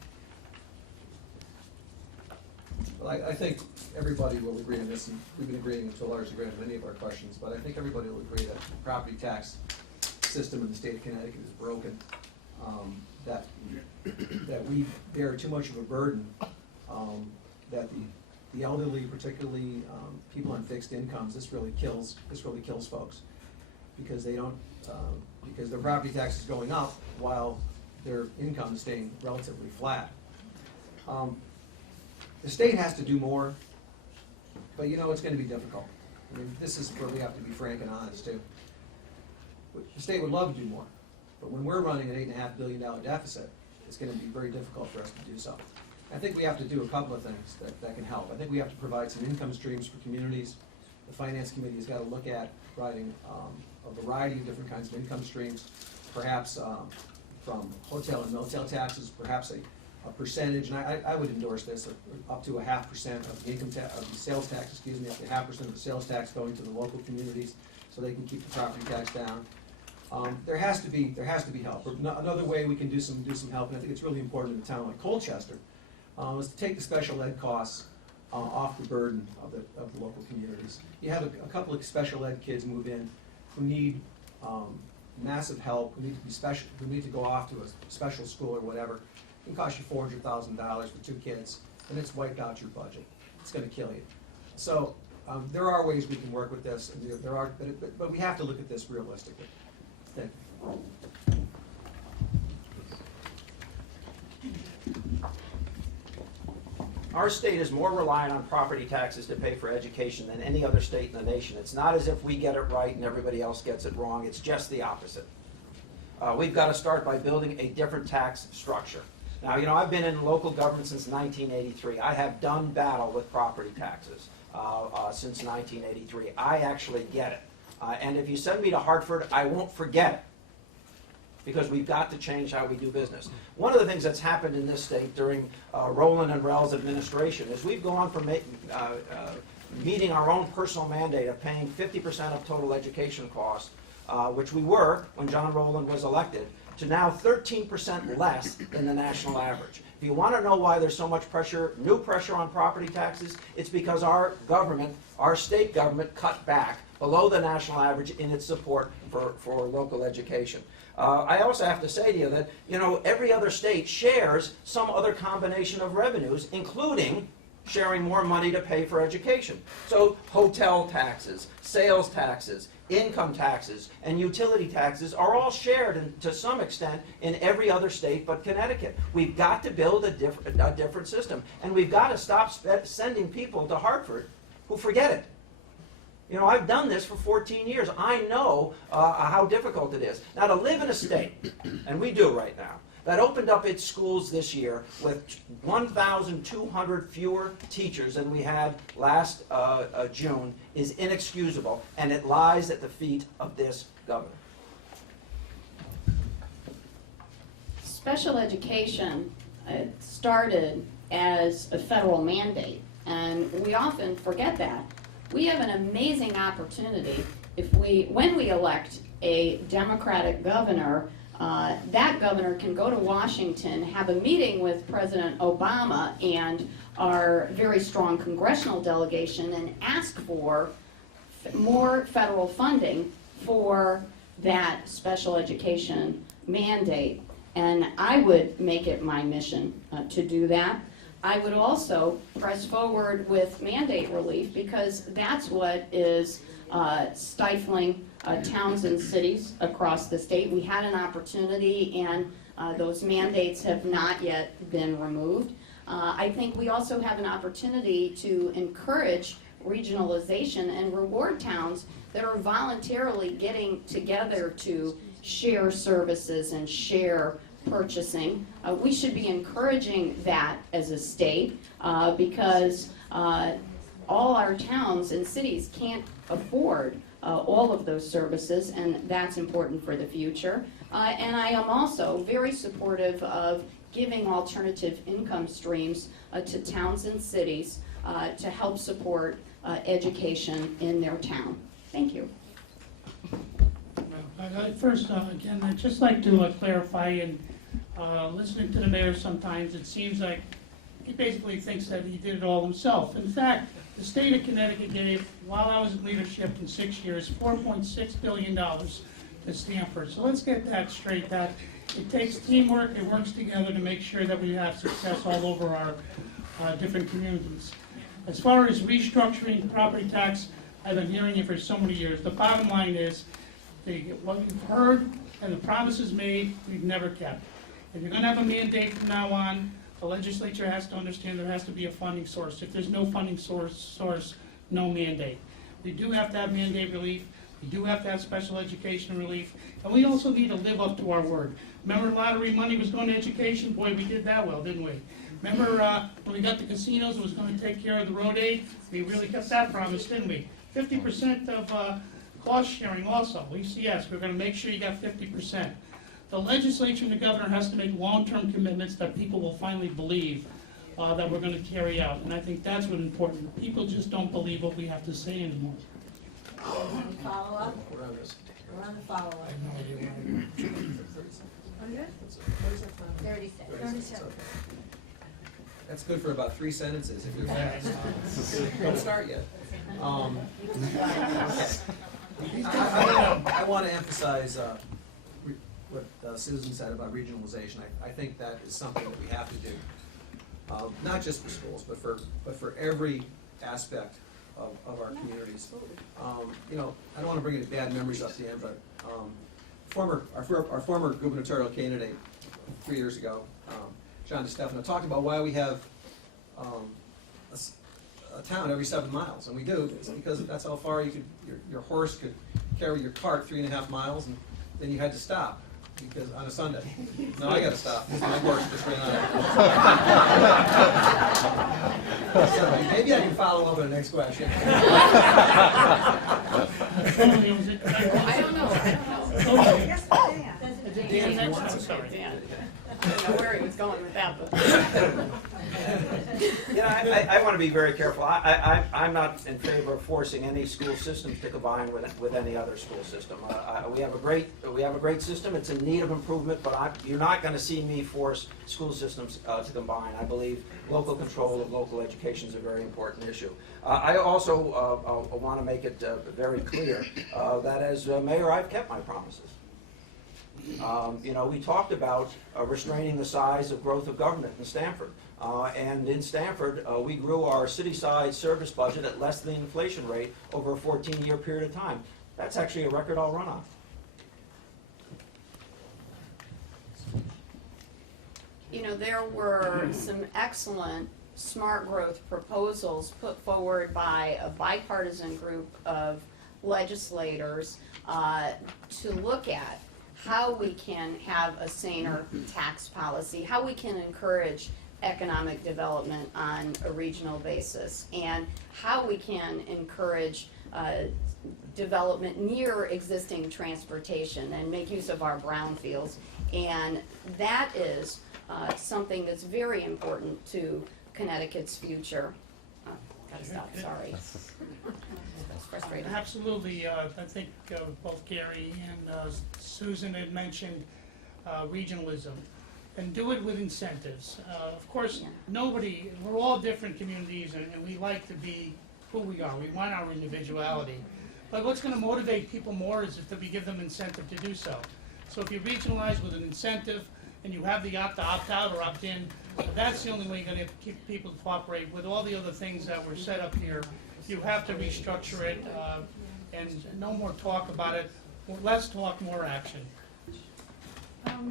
Well, I think everybody will agree on this, and we've been agreeing to a large degree on many of our questions, but I think everybody will agree that the property tax system in the state of Connecticut is broken, that we bear too much of a burden, that the elderly, particularly people on fixed incomes, this really kills folks, because they don't, because their property tax is going up while their income is staying relatively flat. The state has to do more, but you know it's going to be difficult. I mean, this is where we have to be frank and honest too. The state would love to do more, but when we're running an $8.5 billion deficit, it's going to be very difficult for us to do so. I think we have to do a couple of things that can help. I think we have to provide some income streams for communities. The Finance Committee has got to look at providing a variety of different kinds of income streams, perhaps from hotel and motel taxes, perhaps a percentage, and I would endorse this, up to 0.5% of the income tax, of the sales tax, excuse me, up to 0.5% of the sales tax going to the local communities so they can keep the property tax down. There has to be help. Another way we can do some help, and I think it's really important in a town like Colchester, is to take the special ed costs off the burden of the local communities. You have a couple of special ed kids move in who need massive help, who need to go off to a special school or whatever. It can cost you $400,000 for 2 kids, and it's wiped out your budget. It's going to kill you. So there are ways we can work with this, and but we have to look at this realistically. Thank you. Our state is more reliant on property taxes to pay for education than any other state in the nation. It's not as if we get it right and everybody else gets it wrong. It's just the opposite. We've got to start by building a different tax structure. Now, you know, I've been in local government since 1983. I have done battle with property taxes since 1983. I actually get it. And if you send me to Hartford, I won't forget it, because we've got to change how we do business. One of the things that's happened in this state during Roland and Rell's administration is we've gone from meeting our own personal mandate of paying 50% of total education costs, which we were when John Rowland was elected, to now 13% less than the national average. If you want to know why there's so much pressure, new pressure on property taxes, it's because our government, our state government, cut back below the national average in its support for local education. I also have to say to you that, you know, every other state shares some other combination of revenues, including sharing more money to pay for education. So hotel taxes, sales taxes, income taxes, and utility taxes are all shared to some extent in every other state but Connecticut. We've got to build a different system, and we've got to stop sending people to Hartford who forget it. You know, I've done this for 14 years. I know how difficult it is. Now, to live in a state, and we do right now, that opened up its schools this year with 1,200 fewer teachers than we had last June is inexcusable, and it lies at the feet of this governor. Special education started as a federal mandate, and we often forget that. We have an amazing opportunity when we elect a Democratic governor. That governor can go to Washington, have a meeting with President Obama and our very strong congressional delegation, and ask for more federal funding for that special education mandate. And I would make it my mission to do that. I would also press forward with mandate relief, because that's what is stifling towns and cities across the state. We had an opportunity, and those mandates have not yet been removed. I think we also have an opportunity to encourage regionalization and reward towns that are voluntarily getting together to share services and share purchasing. We should be encouraging that as a state, because all our towns and cities can't afford all of those services, and that's important for the future. And I am also very supportive of giving alternative income streams to towns and cities to help support education in their town. Thank you. First, again, I'd just like to clarify, and listening to the mayor sometimes, it seems like he basically thinks that he did it all himself. In fact, the state of Connecticut gave, while I was in leadership in 6 years, $4.6 billion to Stamford. So let's get that straight, that it takes teamwork, it works together to make sure that we have success all over our different communities. As far as restructuring property tax, I've been hearing it for so many years. The bottom line is, what we've heard and the promises made, we've never kept. If you're gonna have a mandate from now on, the legislature has to understand there has to be a funding source. If there's no funding source, no mandate. We do have to have mandate relief, we do have to have special education relief, and we also need to live up to our word. Remember lottery money was going to education? Boy, we did that well, didn't we? Remember when we got the casinos, it was going to take care of the road aid? We really kept that promise, didn't we? 50% of cost sharing also. ECS, we're going to make sure you got 50%. The legislature and the governor has to make long-term commitments that people will finally believe that we're going to carry out. And I think that's what's important. People just don't believe what we have to say anymore. Any follow-up? We're on this. We're on the follow-up. I have no idea why. Are you good? 30 seconds. 30 seconds. That's good for about 3 sentences if you're fast. Don't start yet. I want to emphasize what Susan said about regionalization. I think that is something that we have to do, not just for schools, but for every aspect of our communities. You know, I don't want to bring any bad memories up to the end, but our former gubernatorial candidate 3 years ago, John DeStefano, talked about why we have a town every 7 miles, and we do. It's because that's how far your horse could carry your cart 3.5 miles, and then you had to stop because on a Sunday. No, I got to stop. My horse just ran out. So maybe I can follow up with the next question. I don't know. Okay. Yes, Dan. Dan, Dan, I'm sorry. Dan. I don't know where he was going with that, but. You know, I want to be very careful. I'm not in favor of forcing any school systems to combine with any other school system. We have a great system. It's in need of improvement, but you're not going to see me force school systems to combine. I believe local control of local education is a very important issue. I also want to make it very clear that as mayor, I've kept my promises. You know, we talked about restraining the size of growth of government in Stamford. And in Stamford, we grew our city-side service budget at less than the inflation rate over a 14-year period of time. That's actually a record I'll run on. You know, there were some excellent smart growth proposals put forward by a bipartisan group of legislators to look at how we can have a saner tax policy, how we can encourage economic development on a regional basis, and how we can encourage development near existing transportation and make use of our brownfields. And that is something that's very important to Connecticut's future. Gotta stop, sorry. That's frustrating. Absolutely. I think both Gary and Susan had mentioned regionalism. And do it with incentives. Of course, Yeah. we're all different communities, and we like to be who we are. We want our individuality. But what's going to motivate people more is if we give them incentive to do so. So if you regionalize with an incentive, and you have the opt-out or opt-in, that's the only way you're going to keep people to cooperate. With all the other things that were set up here, you have to restructure it, and no more talk about it. Less talk, more action.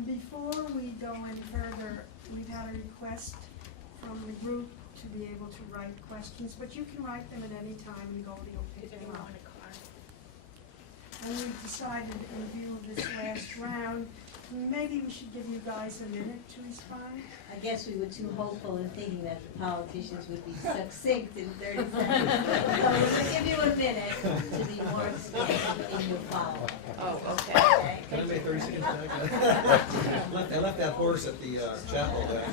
Before we go any further, we've had a request from the group to be able to write questions, but you can write them at any time and Goldie will pick them up. And we decided in view of this last round, maybe we should give you guys a minute to respond. I guess we were too hopeful in thinking that the politicians would be succinct in 30 seconds. So we're going to give you a minute to be more extensive in your follow-up. Oh, okay. Okay? Can I make 30 seconds back? I left that horse at the chapel there.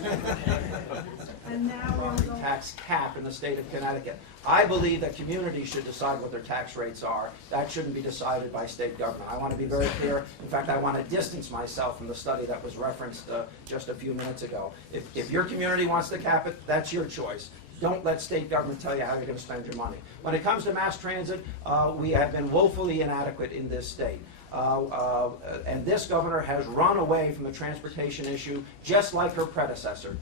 And now we'll go. Tax cap in the state of Connecticut. I believe that communities should decide what their tax rates are. That shouldn't be decided by state government. I want to be very clear. In fact, I want to distance myself out from the study that was referenced just a few minutes ago. If your community wants to cap it, that's your choice. Don't let state government tell you how you're going to spend your money. When it comes to mass transit, we have been woefully inadequate in this state. And this governor has run away from the transportation issue just like her predecessor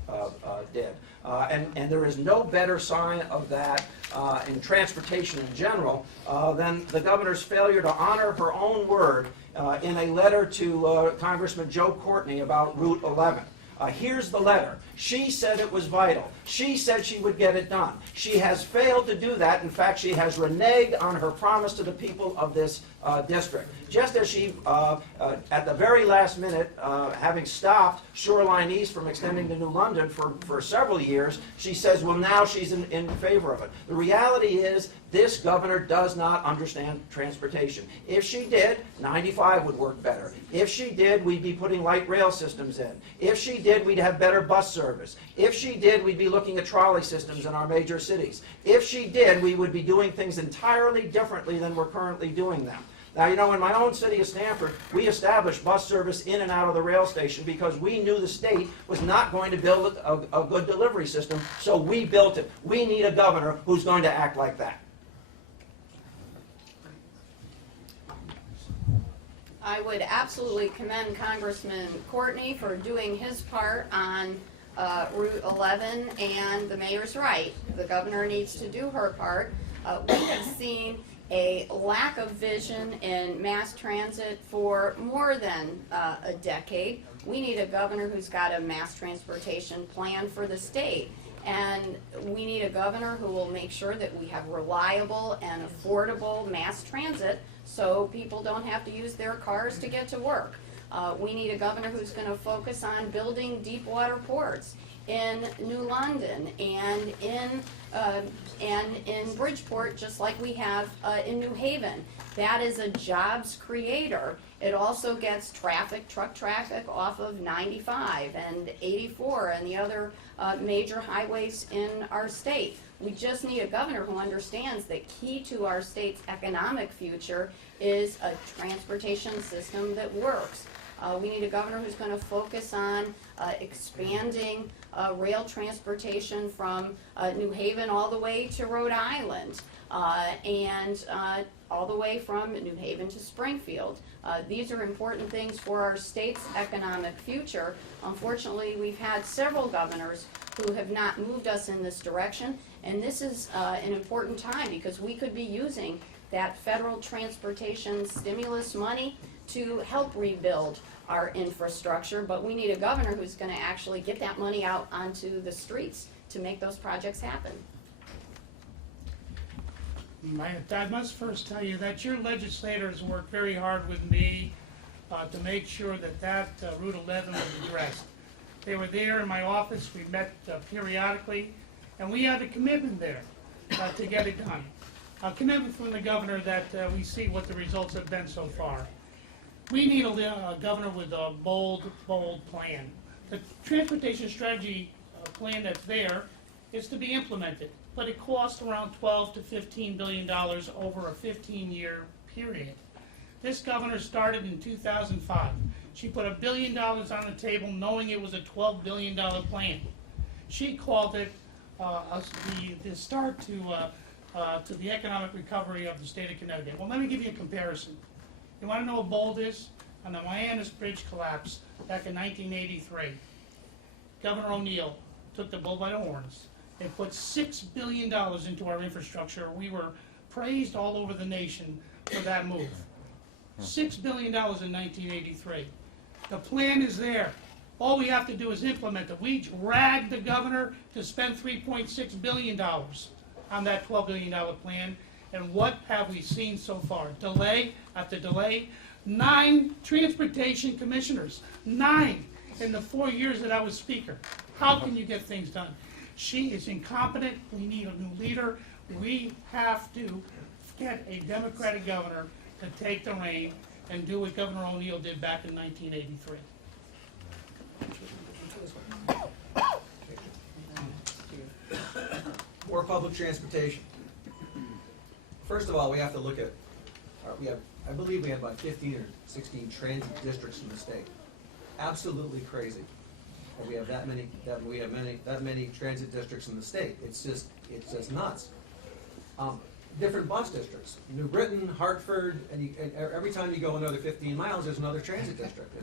did. And there is no better sign of that in transportation in general than the governor's failure to honor her own word in a letter to Congressman Joe Courtney about Route 11. Here's the letter. She said it was vital. She said she would get it done. She has failed to do that. In fact, she has reneged on her promise to the people of this district. Just as she, at the very last minute, having stopped Shoreline East from extending to New London for several years, she says, well, now she's in favor of it. The reality is, this governor does not understand transportation. If she did, 95 would work better. If she did, we'd be putting light rail systems in. If she did, we'd have better bus service. If she did, we'd be looking at trolley systems in our major cities. If she did, we would be doing things entirely differently than we're currently doing them. Now, you know, in my own city of Stamford, we established bus service in and out of the rail station because we knew the state was not going to build a good delivery system, so we built it. We need a governor who's going to act like that. I would absolutely commend Congressman Courtney for doing his part on Route 11, and the mayor's right. The governor needs to do her part. We have seen a lack of vision in mass transit for more than a decade. We need a governor who's got a mass transportation plan for the state. And we need a governor who will make sure that we have reliable and affordable mass transit so people don't have to use their cars to get to work. We need a governor who's going to focus on building deep water ports in New London and in Bridgeport, just like we have in New Haven. That is a jobs creator. It also gets truck traffic off of 95 and 84 and the other major highways in our state. We just need a governor who understands that key to our state's economic future is a transportation system that works. We need a governor who's going to focus on expanding rail transportation from New Haven all the way to Rhode Island and all the way from New Haven to Springfield. These are important things for our state's economic future. Unfortunately, we've had several governors who have not moved us in this direction, and this is an important time because we could be using that federal transportation stimulus money to help rebuild our infrastructure, but we need a governor who's going to actually get that money out onto the streets to make those projects happen. I must first tell you that your legislators worked very hard with me to make sure that Route 11 was addressed. They were there in my office, we met periodically, and we had a commitment there to get it done. A commitment from the governor that we see what the results have been so far. We need a governor with a bold plan. The transportation strategy plan that's there is to be implemented, but it costs around $12 to $15 billion over a 15-year period. This governor started in 2005. She put $1 billion on the table knowing it was a $12 billion plan. She called it the start to the economic recovery of the state of Connecticut. Well, let me give you a comparison. You want to know what bold is? On the Miamis Bridge collapse back in 1983, Governor O'Neill took the bull by the horns. They put $6 billion into our infrastructure. We were praised all over the nation for that move. $6 billion in 1983. The plan is there. All we have to do is implement it. We dragged the governor to spend $3.6 billion on that $12 billion plan. And what have we seen so far? Delay after delay. 9 transportation commissioners. 9 in the 4 years that I was speaker. How can you get things done? She is incompetent. We need a new leader. We have to get a Democratic governor to take the reign and do what Governor O'Neill did back in 1983. More public transportation. First of all, we have to look at, I believe we have about 15 or 16 transit districts in the state. absolutely crazy that we have that many transit districts in the state. It's just nuts. Different bus districts, New Britain, Hartford, and every time you go another 15 miles, there's another transit district.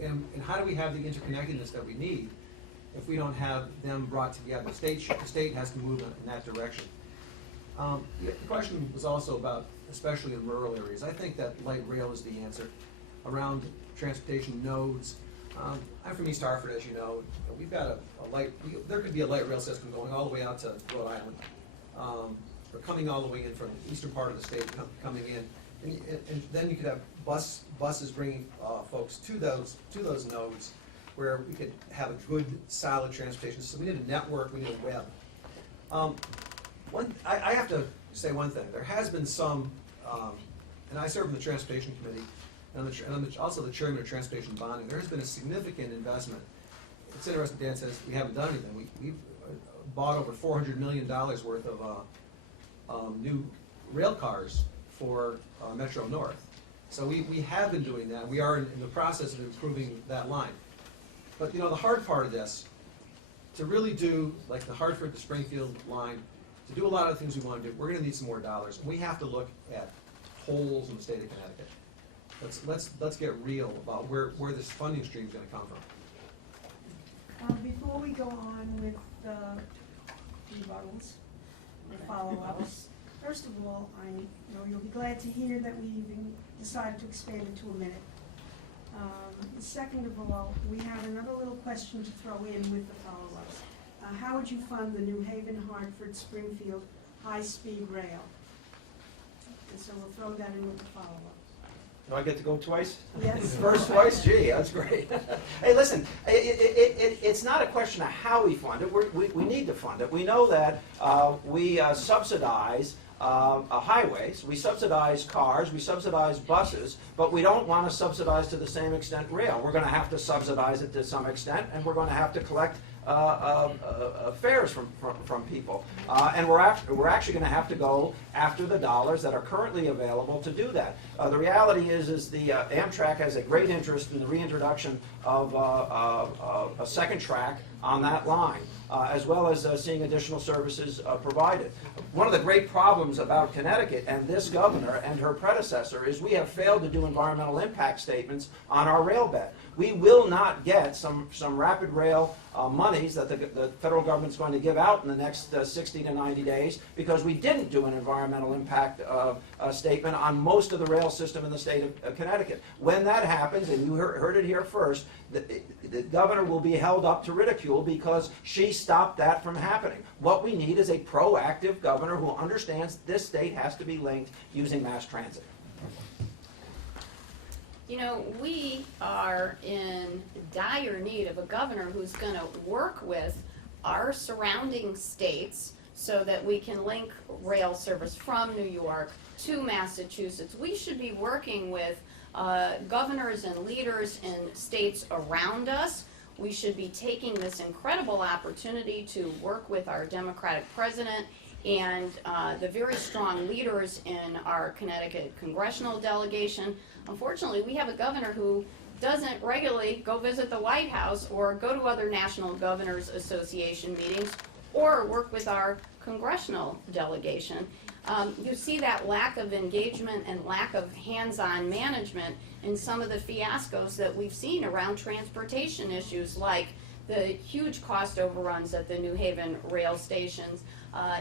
And how do we have the interconnectedness that we need if we don't have them brought together? The state has to move in that direction. The question was also about, especially in rural areas, I think that light rail is the answer around transportation nodes. I'm from East Hartford, as you know. We've got there could be a light rail system going all the way out to Rhode Island, or coming all the way in from the eastern part of the state, coming in. And then you could have buses bringing folks to those nodes where we could have a good, solid transportation. So we need a network, we need a web. I have to say one thing. There has been some, and I serve in the Transportation Committee, and I'm also the chairman of Transportation Bonding. There has been a significant investment. It's interesting, Dan says we haven't done anything. We've bought over $400 million worth of new rail cars for Metro North. So we have been doing that. We are in the process of improving that line. But the hard part of this, to really do like the Hartford to Springfield line, to do a lot of the things we want to do, we're going to need some more dollars. We have to look at holes in the state of Connecticut. Let's get real about where this funding stream is going to come from. Before we go on with the rebuttals, the follow-ups, first of all, I know you'll be glad to hear that we've decided to expand it to a minute. Second of all, we have another little question to throw in with the follow-ups. How would you fund the New Haven, Hartford, Springfield high-speed rail? And so we'll throw that in with the follow-ups. Do I get to go twice? Yes. First twice? Gee, that's great. Hey, listen, it's not a question of how we fund it. We need to fund it. We know that we subsidize highways, we subsidize cars, we subsidize buses, but we don't want to subsidize to the same extent rail. We're going to have to subsidize it to some extent, and we're going to have to collect fares from people. And we're actually going to have to go after the dollars that are currently available to do that. The reality is the Amtrak has a great interest in the reintroduction of a second track on that line, as well as seeing additional services provided. One of the great problems about Connecticut and this governor and her predecessor is we have failed to do environmental impact statements on our rail bed. We will not get some rapid rail monies that the federal government's going to give out in the next 60 to 90 days because we didn't do an environmental impact statement on most of the rail system in the state of Connecticut. When that happens, and you heard it here first, the governor will be held up to ridicule because she stopped that from happening. What we need is a proactive governor who understands this state has to be linked using mass transit. You know, we are in dire need of a governor who's going to work with our surrounding states so that we can link rail service from New York to Massachusetts. We should be working with governors and leaders in states around us. We should be taking this incredible opportunity to work with our Democratic president and the very strong leaders in our Connecticut congressional delegation. Unfortunately, we have a governor who doesn't regularly go visit the White House or go to other National Governors Association meetings or work with our congressional delegation. You see that lack of engagement and lack of hands-on management in some of the fiascos that we've seen around transportation issues, like the huge cost overruns at the New Haven rail stations,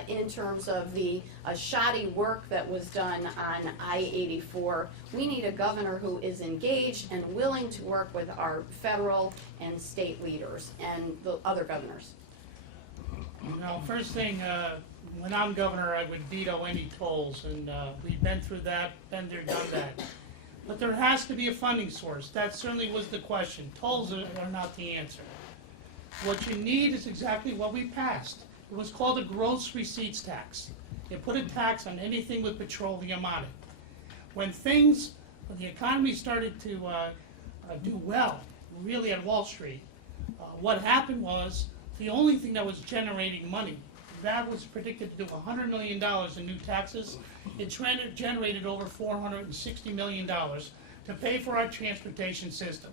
in terms of the shoddy work that was done on I-84. We need a governor who is engaged and willing to work with our federal and state leaders and the other governors. Now, first thing, when I'm governor, I would veto any tolls, and we've been through that, been there, done that. But there has to be a funding source. That certainly was the question. Tolls are not the answer. What you need is exactly what we passed. It was called a gross receipts tax. You put a tax on anything with petroleum on it. When the economy started to do well, really at Wall Street, what happened was the only thing that was generating money, that was predicted to do $100 million in new taxes. It generated over $460 million to pay for our transportation system.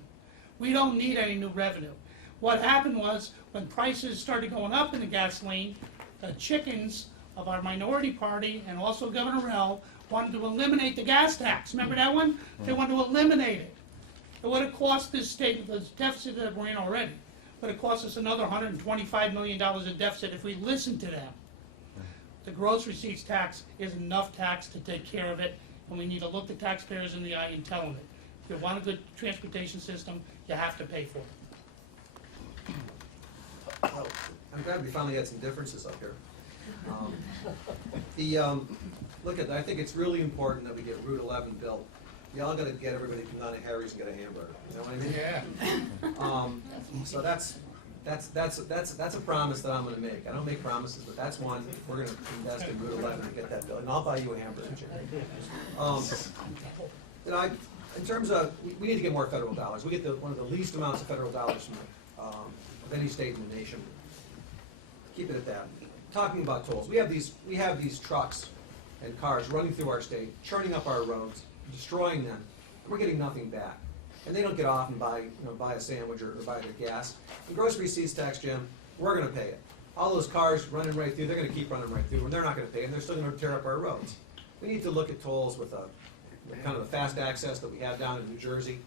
We don't need any new revenue. What happened was, when prices started going up in the gasoline, the chickens of our minority party and also Governor Rell wanted to eliminate the gas tax. Remember that one? They wanted to eliminate it. It would have cost this state, the deficit that we're in already, would have cost us another $125 million in deficit if we listened to them. The gross receipts tax is enough tax to take care of it, and we need to look the taxpayers in the eye and tell them it. If you want a good transportation system, you have to pay for it. I'm glad we finally had some differences up here. Look at that, I think it's really important that we get Route 11 built. Y'all gotta get everybody to come down to Harry's and get a hamburger, you know what I mean? Yeah. So that's a promise that I'm gonna make. I don't make promises, but that's one. We're gonna invest in Route 11 to get that built, and I'll buy you a hamburger, you know, in terms of, we need to get more federal dollars. We get one of the least amounts of federal dollars from of any state in the nation. Keep it at that. Talking about tolls, we have these trucks and cars running through our state, churning up our roads, destroying them. We're getting nothing back, and they don't get off and buy a sandwich or buy their gas. The grocery receipts tax, Jim, we're going to pay it. All those cars running right through, they're going to keep running right through, and they're not going to pay, and they're still going to tear up our roads. We need to look at tolls with kind of the fast access that we have down in New Jersey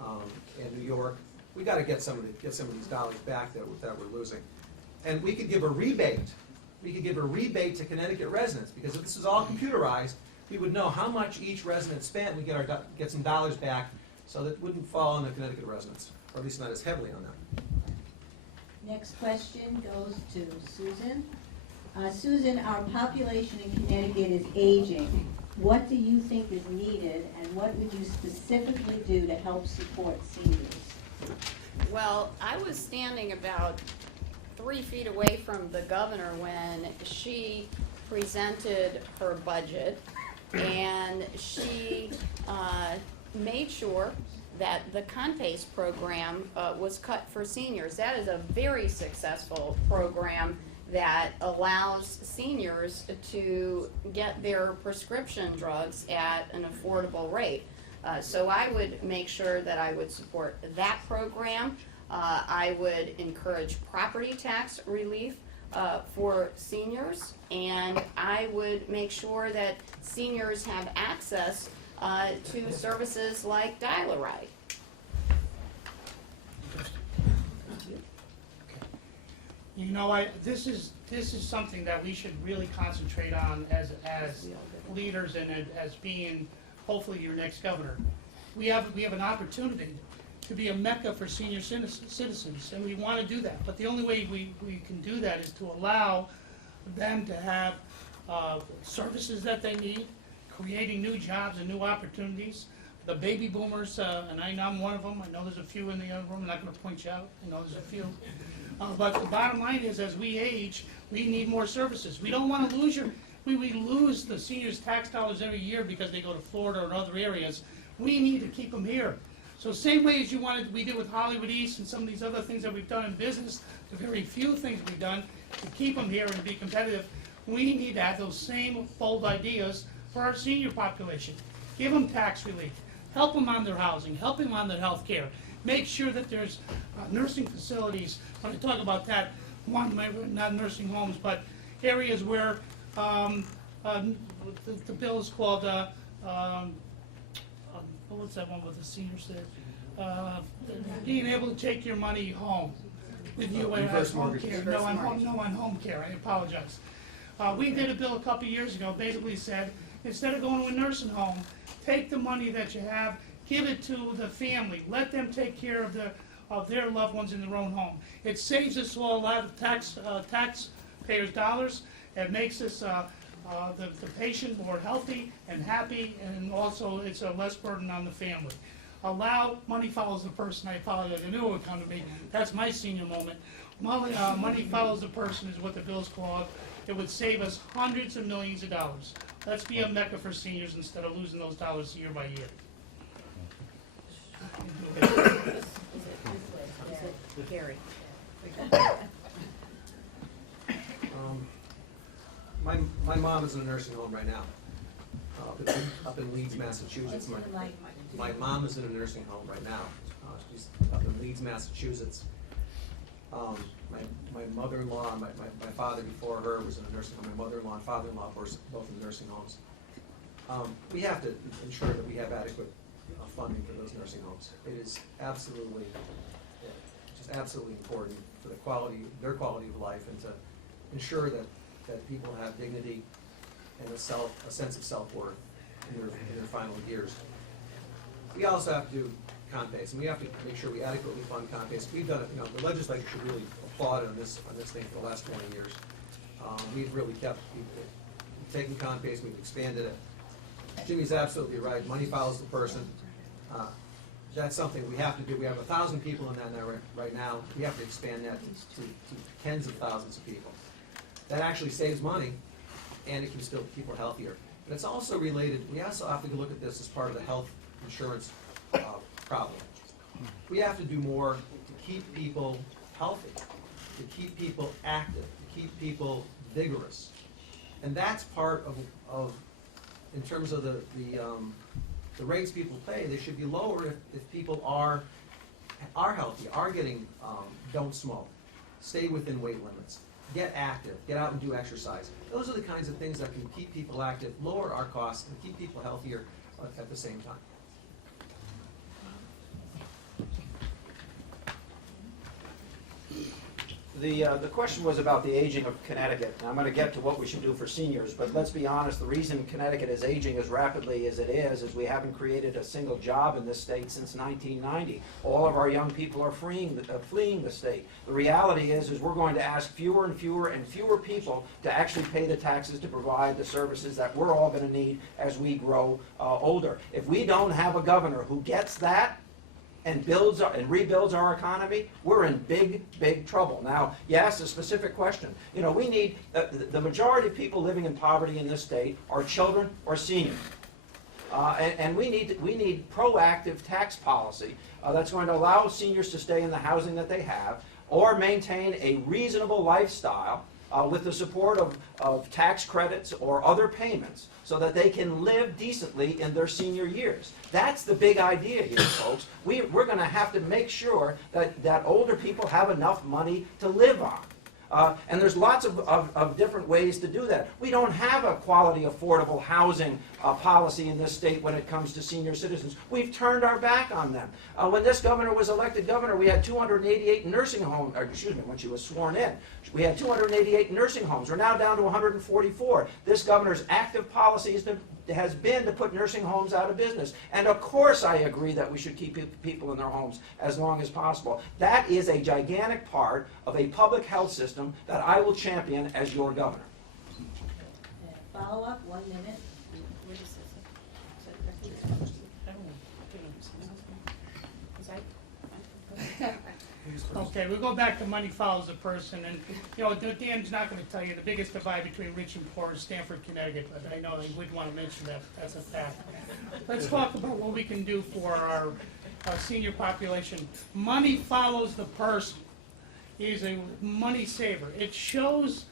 and New York. We got to get some of these dollars back that we're losing, and we could give a rebate. We could give a rebate to Connecticut residents, because if this is all computerized, we would know how much each resident spent. We get some dollars back, so that it wouldn't fall on the Connecticut residents, or at least not as heavily on them. Next question goes to Susan. Susan, our population in Connecticut is aging. What do you think is needed, and what would you specifically do to help support seniors? Well, I was standing about 3 feet away from the governor when she presented her budget, and she made sure that the Conpace program was cut for seniors. That is a very successful program that allows seniors to get their prescription drugs at an affordable rate. So I would make sure that I would support that program. I would encourage property tax relief for seniors, and I would make sure that seniors have access to services like Dial-A-Ride. You know, this is something that we should really concentrate on as leaders and as being hopefully your next governor. We have an opportunity to be a mecca for senior citizens, and we want to do that. But the only way we can do that is to allow them to have services that they need, creating new jobs and new opportunities. The baby boomers, and I'm one of them. I know there's a few in the other room. I'm not going to point you out. I know there's a few. But the bottom line is, as we age, we need more services. We don't want to lose we lose the seniors' tax dollars every year because they go to Florida or other areas. We need to keep them here. So same way as we did with Hollywood East and some of these other things that we've done in business, the very few things we've done to keep them here and to be competitive, we need to have those same bold ideas for our senior population. Give them tax relief. Help them on their housing. Help them on their health care. Make sure that there's nursing facilities. When I talk about that, not nursing homes, but areas where the bill is called, what's that one with the seniors there? Being able to take your money home with you as home care. No, on home care. I apologize. We did a bill a couple years ago, basically said, instead of going to a nursing home, take the money that you have, give it to the family. Let them take care of their loved ones in their own home. It saves us all a lot of taxpayers' dollars. It makes us the patient more healthy and happy, and also it's a less burden on the family. Allow money follows the person. I apologize. I knew it would come to me. That's my senior moment. Money follows the person is what the bill's called. It would save us hundreds of millions of dollars. Let's be a mecca for seniors instead of losing those dollars year by year. Gary. My mom is in a nursing home right now, up in Leeds, Massachusetts. My mom is in a nursing home right now. She's up in Leeds, Massachusetts. My mother-in-law, my father before her was in a nursing home. My mother-in-law and father-in-law were both in nursing homes. We have to ensure that we have adequate funding for those nursing homes. It is absolutely, just absolutely important for their quality of life, and to ensure that people have dignity and a sense of self-worth in their final years. We also have to do CONPACE, and we have to make sure we adequately fund CONPACE. We've done it, the legislature should really applaud on this thing for the last 20 years. We've really we've taken CONPACE, we've expanded it. Jimmy's absolutely right, money follows the person. That's something we have to do. We have 1,000 people in that right now. We have to expand that to tens of thousands of people. That actually saves money, and it can still keep people healthier. But it's also related, we also have to look at this as part of the health insurance problem. We have to do more to keep people healthy, to keep people active, to keep people vigorous. And that's part of in terms of the rates people pay, they should be lower if people are healthy, are getting, don't smoke, stay within weight limits, get active, get out and do exercise. Those are the kinds of things that can keep people active, lower our costs, and keep people healthier at the same time. The question was about the aging of Connecticut, and I'm going to get to what we should do for seniors, but let's be honest, the reason Connecticut is aging as rapidly as it is we haven't created a single job in this state since 1990. All of our young people are fleeing the state. The reality is we're going to ask fewer and fewer and fewer people to actually pay the taxes to provide the services that we're all going to need as we grow older. If we don't have a governor who gets that, and rebuilds our economy, we're in big, big trouble. Now, you asked a specific question. We need, the majority of people living in poverty in this state are children or seniors. And we need proactive tax policy that's going to allow seniors to stay in the housing that they have, or maintain a reasonable lifestyle with the support of tax credits or other payments, so that they can live decently in their senior years. That's the big idea here, folks. We're going to have to make sure that older people have enough money to live on. And there's lots of different ways to do that. We don't have a quality, affordable housing policy in this state when it comes to senior citizens. We've turned our back on them. When this governor was elected governor, we had 288 nursing homes, when she was sworn in, we had 288 nursing homes. We're now down to 144. This governor's active policy has been to put nursing homes out of business. And of course I agree that we should keep people in their homes as long as possible. That is a gigantic part of a public health system that I will champion as your governor. Follow up, 1 minute. Okay, we go back to money follows the person, and Dan's not going to tell you the biggest divide between rich and poor is Stamford, Connecticut, but I know he wouldn't want to mention that. That's a fact. Let's talk about what we can do for our senior population. Money follows the person is a money saver. It shows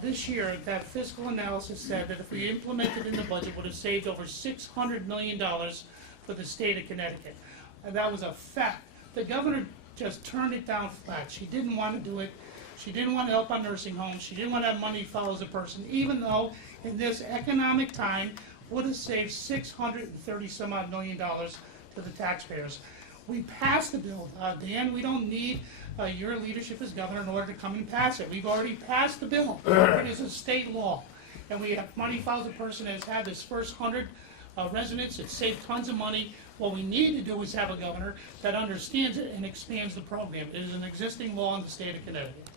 this year that fiscal analysis said that if we implemented in the budget, it would have saved over $600 million for the state of Connecticut. And that was a fact. The governor just turned it down flat. She didn't want to do it. She didn't want to help on nursing homes. She didn't want to have money follows a person, even though in this economic time would have saved $630-some-odd million to the taxpayers. We passed the bill. Dan, we don't need your leadership as governor in order to come and pass it. We've already passed the bill. It is a state law. And we have money follows a person that has had this first 100 residents. It saved tons of money. What we need to do is have a governor that understands it and expands the program. It is an existing law in the state of Connecticut.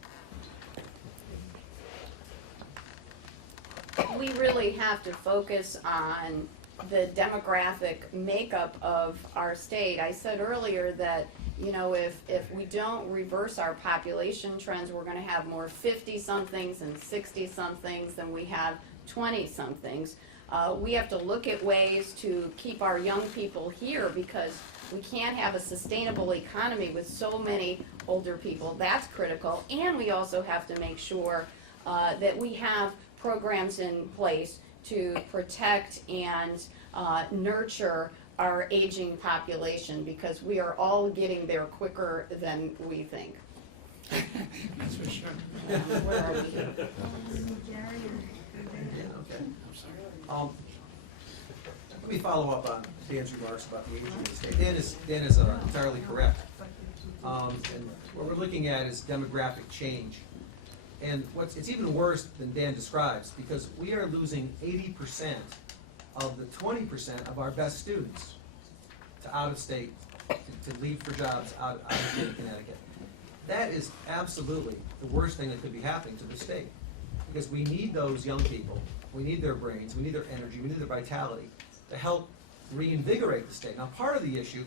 We really have to focus on the demographic makeup of our state. I said earlier that, if we don't reverse our population trends, we're going to have more 50-somethings and 60-somethings than we have 20-somethings. We have to look at ways to keep our young people here, because we can't have a sustainable economy with so many older people. That's critical. And we also have to make sure that we have programs in place to protect and nurture our aging population, because we are all getting there quicker than we think. That's for sure. Where are we? Yeah, okay. Let me follow up on Dan's remarks about the aging of the state. Dan is entirely correct. And what we're looking at is demographic change. And it's even worse than Dan describes, because we are losing 80% of the 20% of our best students to out of state, to leave for jobs out of state of Connecticut. That is absolutely the worst thing that could be happening to the state, because we need those young people, we need their brains, we need their energy, we need their vitality to help reinvigorate the state. Now, part of the issue,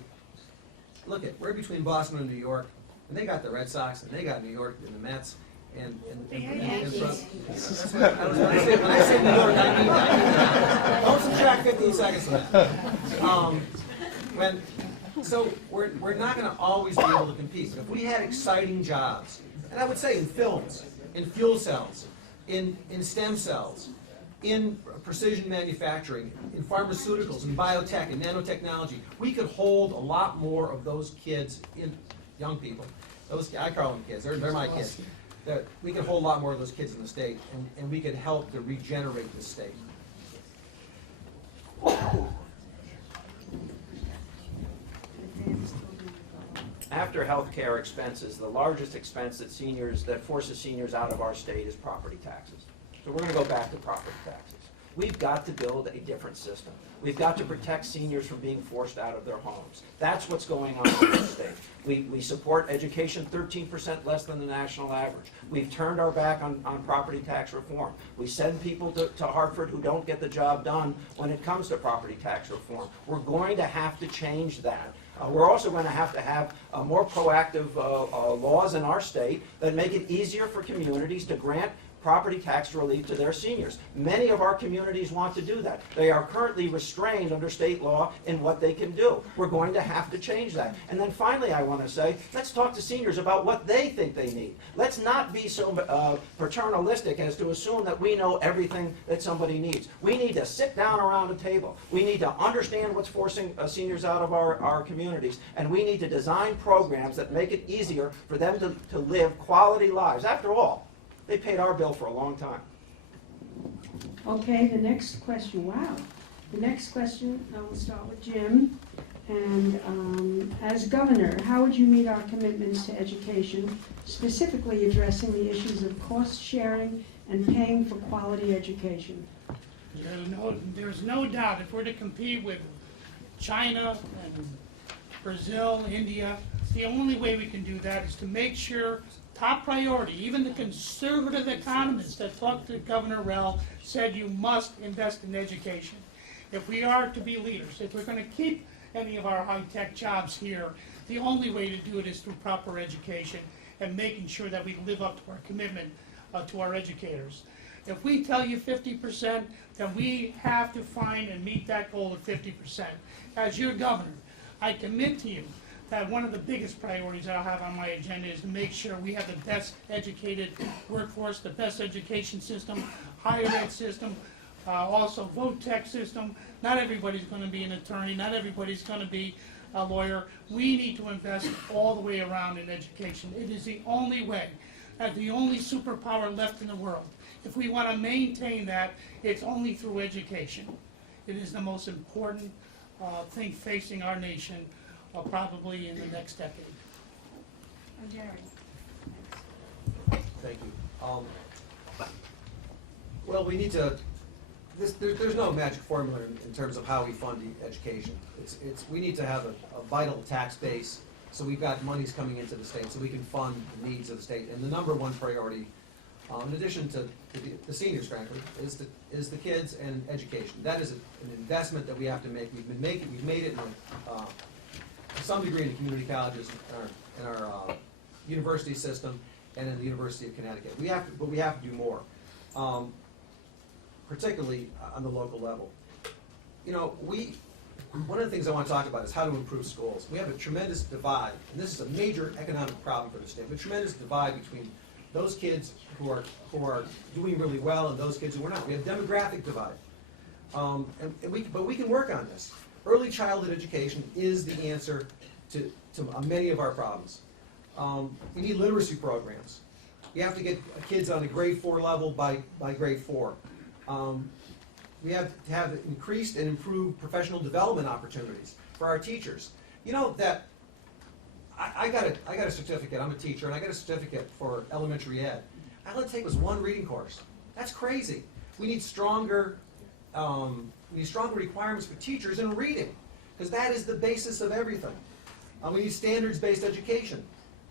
look at, we're between Boston and New York, and they got the Red Sox, and they got New York and the Mets, and that's what when I say New York, I mean that. Don't subtract 15 seconds from that. So we're not going to always be able to compete. But if we had exciting jobs, and I would say in films, in fuel cells, in STEM cells, in precision manufacturing, in pharmaceuticals, in biotech, and nanotechnology, we could hold a lot more of those kids, young people. I call them kids. They're my kids. That we could hold a lot more of those kids in the state, and we could help to regenerate the state. After healthcare expenses, the largest expense that forces seniors out of our state is property taxes. So we're going to go back to property taxes. We've got to build a different system. We've got to protect seniors from being forced out of their homes. That's what's going on in the state. We support education 13% less than the national average. We've turned our back on property tax reform. We send people to Hartford who don't get the job done when it comes to property tax reform. We're going to have to change that. We're also going to have more proactive laws in our state that make it easier for communities to grant property tax relief to their seniors. Many of our communities want to do that. They are currently restrained under state law in what they can do. We're going to have to change that. And then finally, I want to say, let's talk to seniors about what they think they need. Let's not be so paternalistic as to assume that we know everything that somebody needs. We need to sit down around a table. We need to understand what's forcing seniors out of our communities. And we need to design programs that make it easier for them to live quality lives. After all, they paid our bill for a long time. Okay, the next question, wow. The next question, I will start with Jim. And as governor, how would you meet our commitments to education, specifically addressing the issues of cost sharing and paying for quality education? There's no doubt if we're to compete with China and Brazil, India, the only way we can do that is to make sure top priority, even the conservative economists that talked to Governor Rell said you must invest in education. If we are to be leaders, if we're going to keep any of our high-tech jobs here, the only way to do it is through proper education and making sure that we live up to our commitment to our educators. If we tell you 50%, then we have to find and meet that goal of 50%. As your governor, I commit to you that one of the biggest priorities I'll have on my agenda is to make sure we have the best educated workforce, the best education system, higher ed system, also vote tech system. Not everybody's going to be an attorney, not everybody's going to be a lawyer. We need to invest all the way around in education. It is the only way, the only superpower left in the world. If we want to maintain that, it's only through education. It is the most important thing facing our nation probably in the next decade. Thank you. Well, we need to. There's no magic formula in terms of how we fund education. We need to have a vital tax base, so we've got monies coming into the state, so we can fund the needs of the state. And the number one priority, in addition to the seniors, frankly, is the kids and education. That is an investment that we have to make. We've made it to some degree in the community colleges, in our university system, and in the University of Connecticut. But we have to do more, particularly on the local level. You know, one of the things I want to talk about is how to improve schools. We have a tremendous divide, and this is a major economic problem for the state. We have a tremendous divide between those kids who are doing really well and those kids who are not. We have a demographic divide, but we can work on this. early childhood education is the answer to many of our problems. We need literacy programs. You have to get kids on a grade 4 level by grade 4. We have to have increased and improved professional development opportunities for our teachers. You know that I got a certificate. I'm a teacher, and I got a certificate for elementary ed. All I had to take was one reading course. That's crazy. We need stronger requirements for teachers in reading, because that is the basis of everything. We need standards-based education,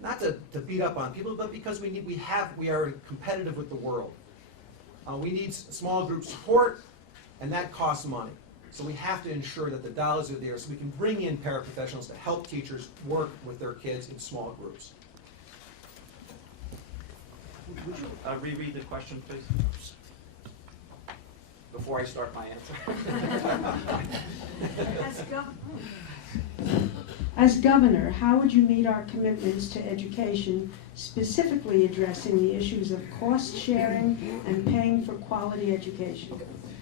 not to beat up on people, but because we are competitive with the world. We need small group support, and that costs money. So we have to ensure that the dollars are there so we can bring in paraprofessionals to help teachers work with their kids in small groups. Would you reread the question, please? Before I start my answer. As governor, how would you meet our commitments to education, specifically addressing the issues of cost sharing and paying for quality education?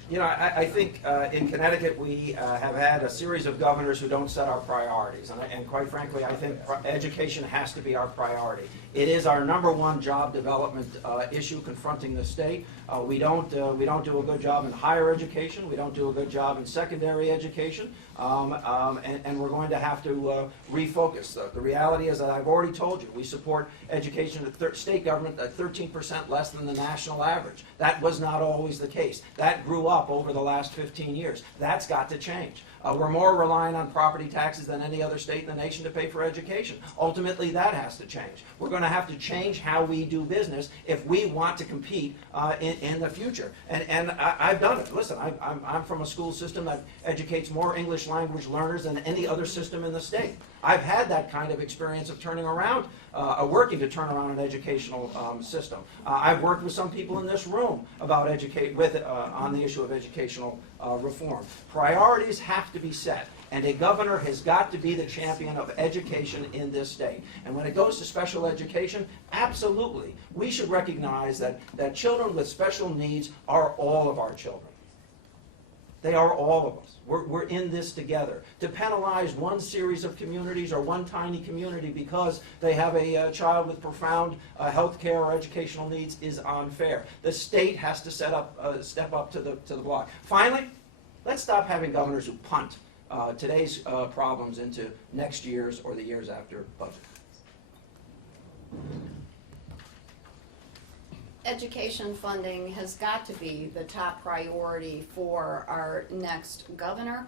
You know, I think in Connecticut we have had a series of governors who don't set our priorities, and quite frankly, I think education has to be our priority. It is our #1 job development issue confronting the state. We don't do a good job in higher education. We don't do a good job in secondary education, and we're going to have to refocus. The reality is that I've already told you we support education at state government at 13% less than the national average. That was not always the case. That grew up over the last 15 years. That's got to change. We're more reliant on property taxes than any other state in the nation to pay for education. Ultimately, that has to change. We're going to have to change how we do business if we want to compete in the future. And I've done it. Listen, I'm from a school system that educates more English language learners than any other system in the state. I've had that kind of experience of turning around, working to turn around an educational system. I've worked with some people in this room about on the issue of educational reform. Priorities have to be set, and a governor has got to be the champion of education in this state. And when it goes to special education, absolutely, we should recognize that children with special needs are all of our children. They are all of us. We're in this together. To penalize one series of communities or one tiny community because they have a child with profound health care or educational needs is unfair. The state has to step up to the block. Finally, let's stop having governors who punt today's problems into next year's or the years after budget. Education funding has got to be the top priority for our next governor.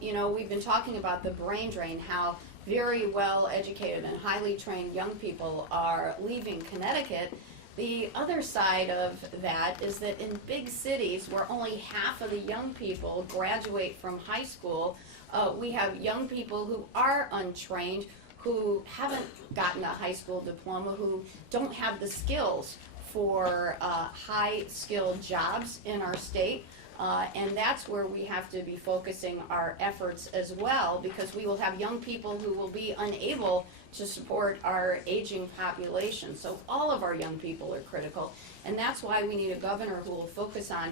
You know, we've been talking about the brain drain, how very well educated and highly trained young people are leaving Connecticut. The other side of that is that in big cities where only half of the young people graduate from high school, we have young people who are untrained, who haven't gotten a high school diploma, who don't have the skills for high-skilled jobs in our state, and that's where we have to be focusing our efforts as well, because we will have young people who will be unable to support our aging population. So all of our young people are critical, and that's why we need a governor who will focus on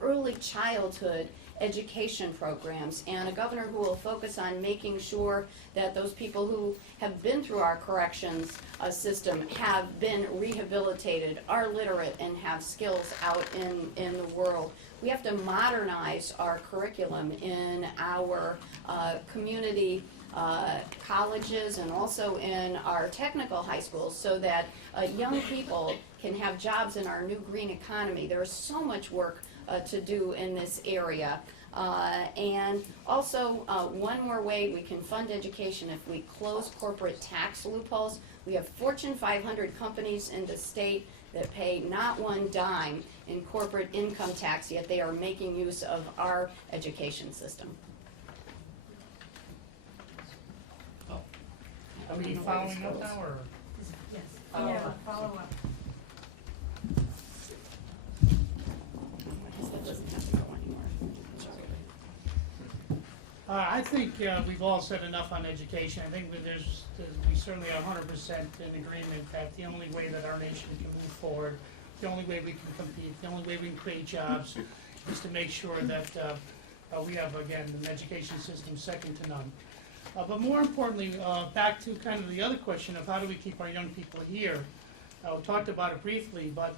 early childhood education programs, and a governor who will focus on making sure that those people who have been through our corrections system have been rehabilitated, are literate, and have skills out in the world. We have to modernize our curriculum in our community colleges and also in our technical high schools so that young people can have jobs in our new green economy. There is so much work to do in this area. And also, one more way we can fund education if we close corporate tax loopholes. We have Fortune 500 companies in the state that pay not one dime in corporate income tax, yet they are making use of our education system. Are we following up now, or? Yes. Yeah, follow up. That doesn't have to go anymore. I think we've all said enough on education. I think that we certainly are 100% in agreement that the only way that our nation can move forward, the only way we can compete, the only way we can create jobs is to make sure that We have, again, an education system second to none. But more importantly, back to kind of the other question of how do we keep our young people here? We talked about it briefly, but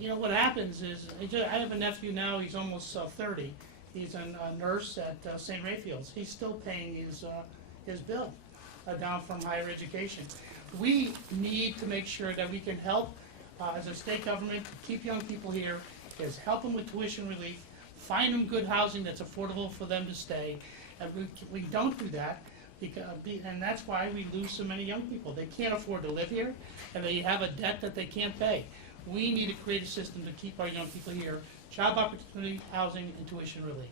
you know, what happens is, I have a nephew now, he's almost 30. He's a nurse at St. Raphael's. He's still paying his bill down from higher education. We need to make sure that we can help, as a state government, to keep young people here, is help them with tuition relief, find them good housing that's affordable for them to stay. And we don't do that, and that's why we lose so many young people. They can't afford to live here, and they have a debt that they can't pay. We need to create a system to keep our young people here, job opportunity, housing, and tuition relief.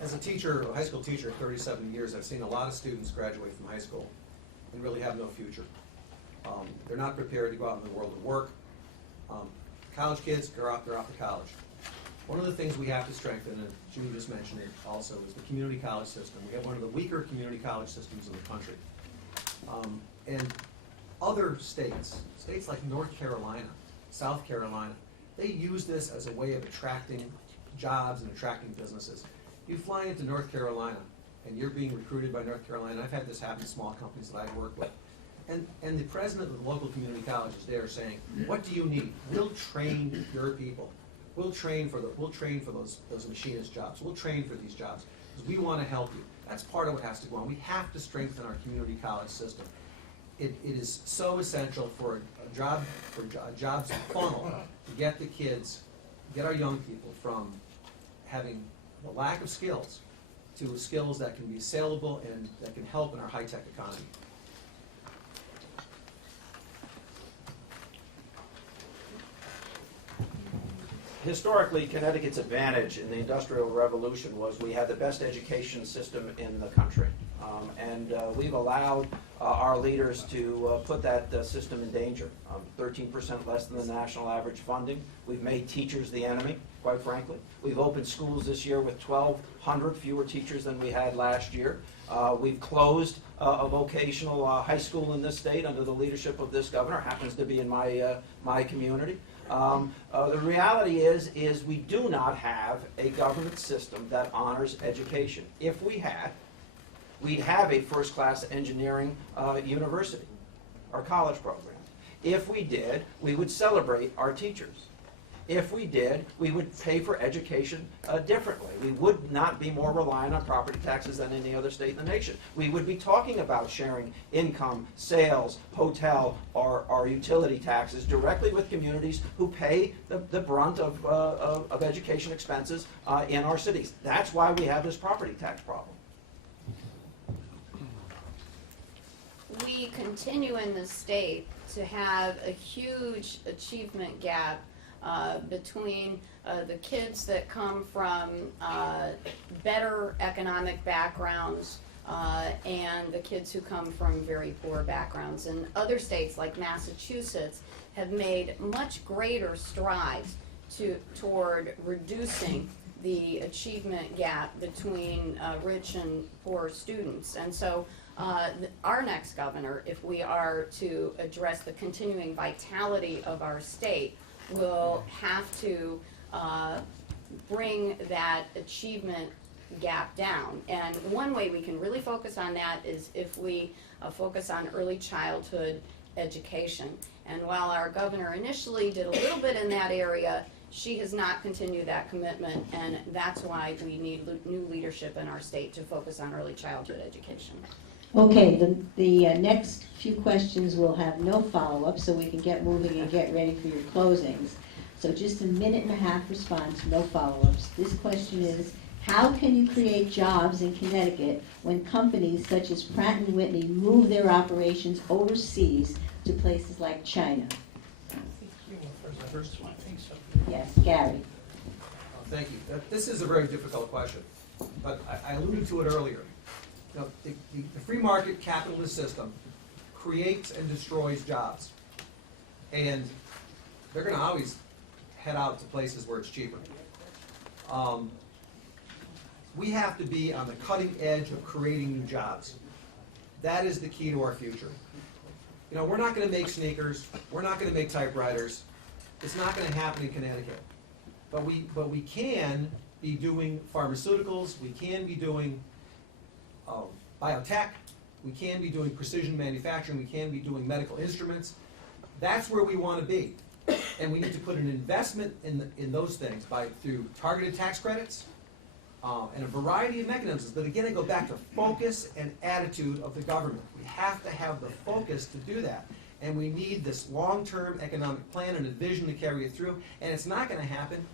As a teacher, a high school teacher, 37 years, I've seen a lot of students graduate from high school and really have no future. They're not prepared to go out in the world of work. College kids, they're off to college. One of the things we have to strengthen, and Jimmy just mentioned it also, is the community college system. We have one of the weaker community college systems in the country. And other states like North Carolina, South Carolina, they use this as a way of attracting jobs and attracting businesses. You fly into North Carolina and you're being recruited by North Carolina. I've had this happen in small companies that I work with. And the president of the local community college is there saying, what do you need? We'll train your people. We'll train for those machinist jobs. We'll train for these jobs because we want to help you. That's part of what has to go on. We have to strengthen our community college system. It is so essential for a jobs funnel to get the kids, get our young people from having a lack of skills to skills that can be saleable and that can help in our high-tech economy. Historically, Connecticut's advantage in the Industrial Revolution was we had the best education system in the country. And we've allowed our leaders to put that system in danger. 13% less than the national average funding. We've made teachers the enemy, quite frankly. We've opened schools this year with 1,200 fewer teachers than we had last year. We've closed a vocational high school in this state under the leadership of this governor, happens to be in my community. The reality is we do not have a government system that honors education. If we had, we'd have a first-class engineering university or college program. If we did, we would celebrate our teachers. If we did, we would pay for education differently. We would not be more reliant on property taxes than any other state in the nation. We would be talking about sharing income, sales, hotel, or utility taxes directly with communities who pay the brunt of education expenses in our cities. That's why we have this property tax problem. We continue in the state to have a huge achievement gap between the kids that come from better economic backgrounds and the kids who come from very poor backgrounds. And other states like Massachusetts have made much greater strides toward reducing the achievement gap between rich and poor students. And so our next governor, if we are to address the continuing vitality of our state, will have to bring that achievement gap down. And one way we can really focus on that is if we focus on early childhood education. And while our governor initially did a little bit in that area, she has not continued that commitment, and that's why we need new leadership in our state to focus on early childhood education. Okay, the next few questions will have no follow-up, so we can get moving and get ready for your closings. So just a minute and a half response, no follow-ups. This question is, how can you create jobs in Connecticut when companies such as Pratt & Whitney move their operations overseas to places like China? First one, I think so. Yes, Gary. Thank you. This is a very difficult question, but I alluded to it earlier. You know, the free market capitalist system creates and destroys jobs. And they're going to always head out to places where it's cheaper. We have to be on the cutting edge of creating new jobs. That is the key to our future. You know, we're not going to make sneakers. We're not going to make typewriters. It's not going to happen in Connecticut. But we can be doing pharmaceuticals, we can be doing biotech, we can be doing precision manufacturing, we can be doing medical instruments. That's where we want to be. And we need to put an investment in those things through targeted tax credits and a variety of mechanisms. But again, I go back to focus and attitude of the government. We have to have the focus to do that. And we need this long-term economic plan and a vision to carry it through. And it's not going to happen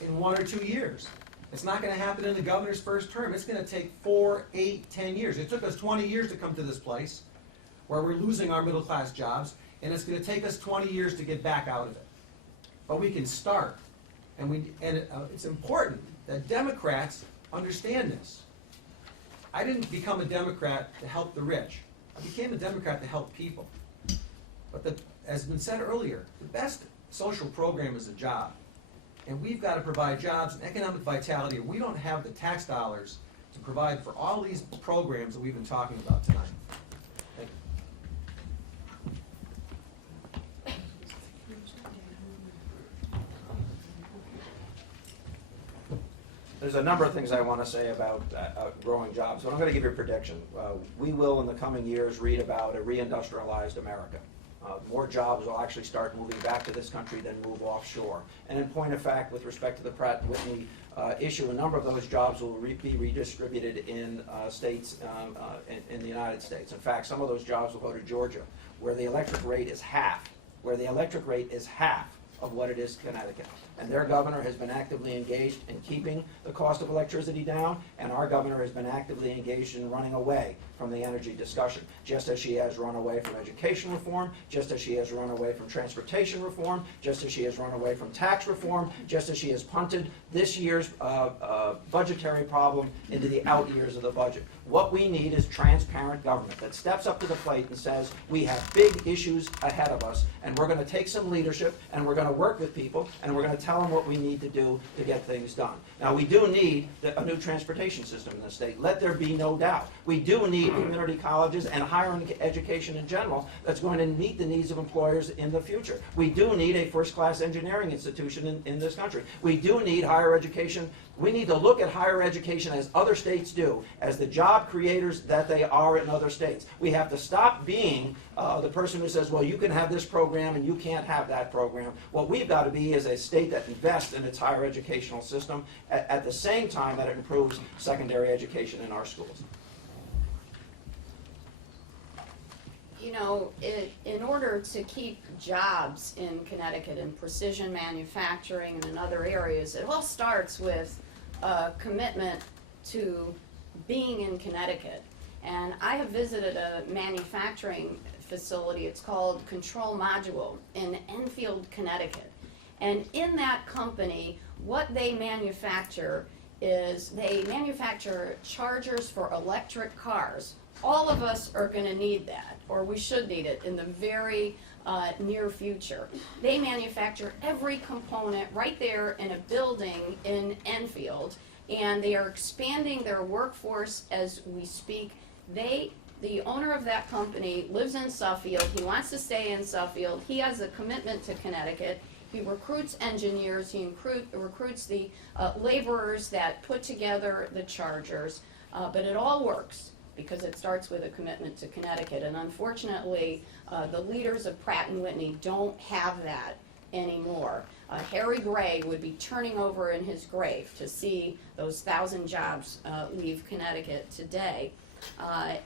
in 1 or 2 years. It's not going to happen in the governor's first term. It's going to take 4, 8, 10 years. It took us 20 years to come to this place where we're losing our middle-class jobs, and it's going to take us 20 years to get back out of it. But we can start. And it's important that Democrats understand this. I didn't become a Democrat to help the rich. I became a Democrat to help people. But as has been said earlier, the best social program is a job. And we've got to provide jobs and economic vitality. We don't have the tax dollars to provide for all these programs that we've been talking about tonight. Thank you. There's a number of things I want to say about growing jobs, but I'm going to give you a prediction. We will, in the coming years, read about a reindustrialized America. More jobs will actually start moving back to this country than move offshore. And in point of fact, with respect to the Pratt & Whitney issue, a number of those jobs will be redistributed in states in the United States. In fact, some of those jobs will go to Georgia, where the electric rate is half, of what it is in Connecticut. And their governor has been actively engaged in keeping the cost of electricity down, and our governor has been actively engaged in running away from the energy discussion, just as she has run away from education reform, just as she has run away from transportation reform, just as she has run away from tax reform, just as she has punted this year's budgetary problem into the out years of the budget. What we need is transparent government that steps up to the plate and says, we have big issues ahead of us, and we're going to take some leadership, and we're going to work with people, and we're going to tell them what we need to do to get things done. Now, we do need a new transportation system in the state. Let there be no doubt. We do need community colleges and higher education in general that's going to meet the needs of employers in the future. We do need a first-class engineering institution in this country. We do need higher education. We need to look at higher education as other states do, as the job creators that they are in other states. We have to stop being the person who says, well, you can have this program and you can't have that program. What we've got to be is a state that invests in its higher educational system at the same time that it improves secondary education in our schools. You know, in order to keep jobs in Connecticut in precision manufacturing and in other areas, it all starts with a commitment to being in Connecticut. And I have visited a manufacturing facility, it's called Control Module in Enfield, Connecticut. And in that company, what they manufacture is they manufacture chargers for electric cars. All of us are going to need that, or we should need it in the very near future. They manufacture every component right there in a building in Enfield, and they are expanding their workforce as we speak. The owner of that company lives in Suffield. He wants to stay in Suffield. He has a commitment to Connecticut. He recruits engineers. He recruits the laborers that put together the chargers. But it all works because it starts with a commitment to Connecticut. And unfortunately, the leaders of Pratt & Whitney don't have that anymore. Harry Gray would be turning over in his grave to see those 1,000 jobs leave Connecticut today.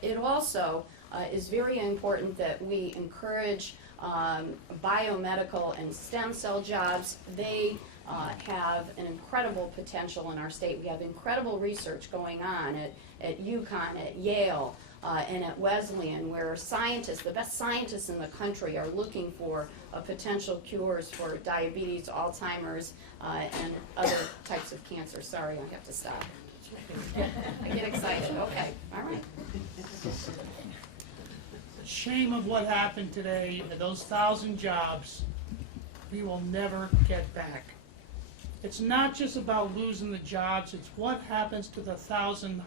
It also is very important that we encourage biomedical and stem cell jobs. They have an incredible potential in our state. We have incredible research going on at UConn, at Yale, and at Wesleyan, where scientists, the best scientists in the country, are looking for potential cures for diabetes, Alzheimer's, and other types of cancer. Sorry, I have to stop. I get excited. Okay, all right. Shame of what happened today, those 1,000 jobs, we will never get back. It's not just about losing the jobs, it's what happens to the 1,000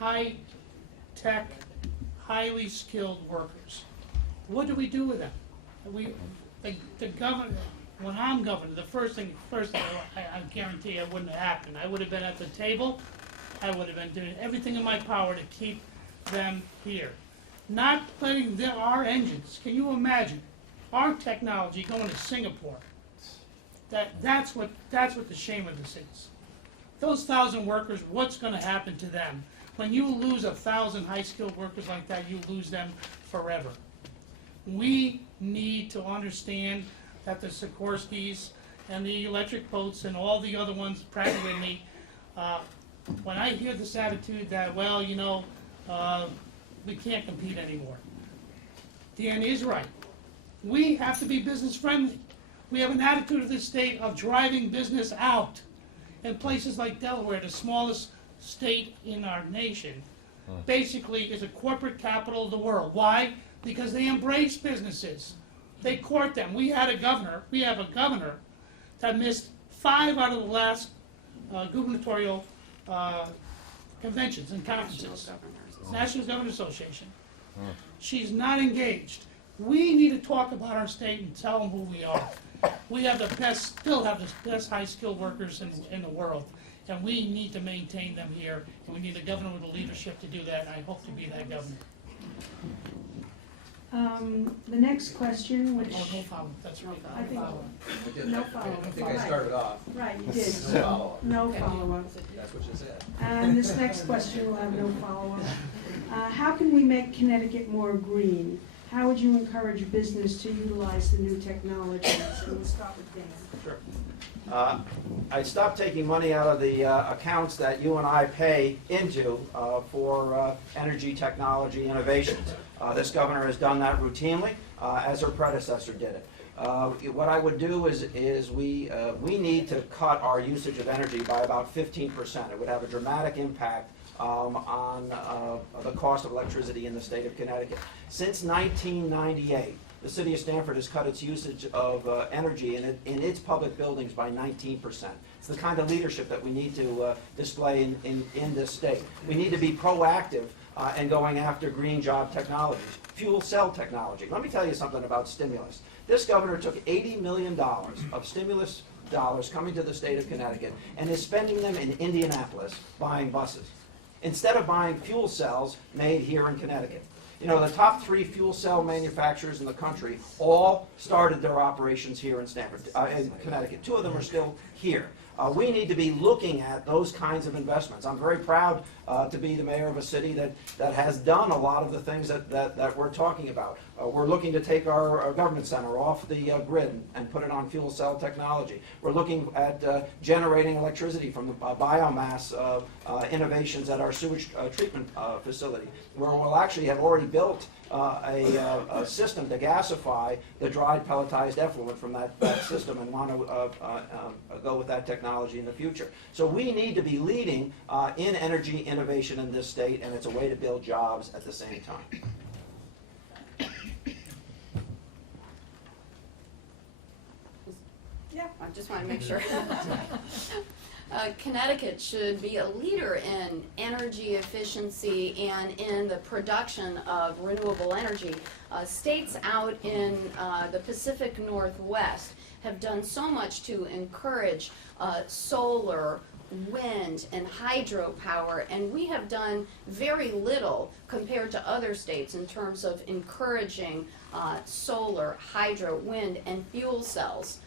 high-tech, highly skilled workers. What do we do with them? The government, when I'm governor, the first thing I guarantee it wouldn't have happened. I would have been at the table. I would have been doing everything in my power to keep them here. Not letting our engines, can you imagine, our technology going to Singapore? That's what the shame of this is. Those 1,000 workers, what's going to happen to them? When you lose 1,000 high-skilled workers like that, you lose them forever. We need to understand that the Sikorskys and the electric boats and all the other ones, Pratt & Whitney, when I hear this attitude that, well, you know, we can't compete anymore. Dan is right. We have to be business friendly. We have an attitude of this state of driving business out. In places like Delaware, the smallest state in our nation, basically is a corporate capital of the world. Why? Because they embrace businesses. They court them. We have a governor that missed 5 out of the last gubernatorial conventions and conferences. National Governors Association. She's not engaged. We need to talk about our state and tell them who we are. We have the best, still have the best high-skilled workers in the world, and we need to maintain them here, and we need a governor with the leadership to do that, and I hope to be that governor. The next question, which, Oh, no follow, that's right. I think- No follow-up. I think I started off. right, you did, No follow-up. no follow-up. That's what you said. And this next question will have no follow-up. How can we make Connecticut more green? How would you encourage business to utilize the new technologies? And we'll start with Dan. Sure. I stopped taking money out of the accounts that you and I pay into for energy technology innovations. This governor has done that routinely, as her predecessor did it. What I would do is we need to cut our usage of energy by about 15%. It would have a dramatic impact on the cost of electricity in the state of Connecticut. Since 1998, the city of Stamford has cut its usage of energy in its public buildings by 19%. It's the kind of leadership that we need to display in this state. We need to be proactive in going after green job technologies, fuel cell technology. Let me tell you something about stimulus. This governor took $80 million of stimulus dollars coming to the state of Connecticut and is spending them in Indianapolis buying buses, instead of buying fuel cells made here in Connecticut. You know, the top 3 fuel cell manufacturers in the country all started their operations here in Stamford, in Connecticut. 2 of them are still here. We need to be looking at those kinds of investments. I'm very proud to be the mayor of a city that has done a lot of the things that we're talking about. We're looking to take our government center off the grid and put it on fuel cell technology. We're looking at generating electricity from the biomass innovations at our sewage treatment facility, where we'll actually have already built a system to gasify the dried pelletized effluent from that system and want to go with that technology in the future. So we need to be leading in energy innovation in this state, and it's a way to build jobs at the same time. Yeah. I just want to make sure. Connecticut should be a leader in energy efficiency and in the production of renewable energy. States out in the Pacific Northwest have done so much to encourage solar, wind, and hydropower, and we have done very little compared to other states in terms of encouraging solar, hydro, wind, and fuel cells.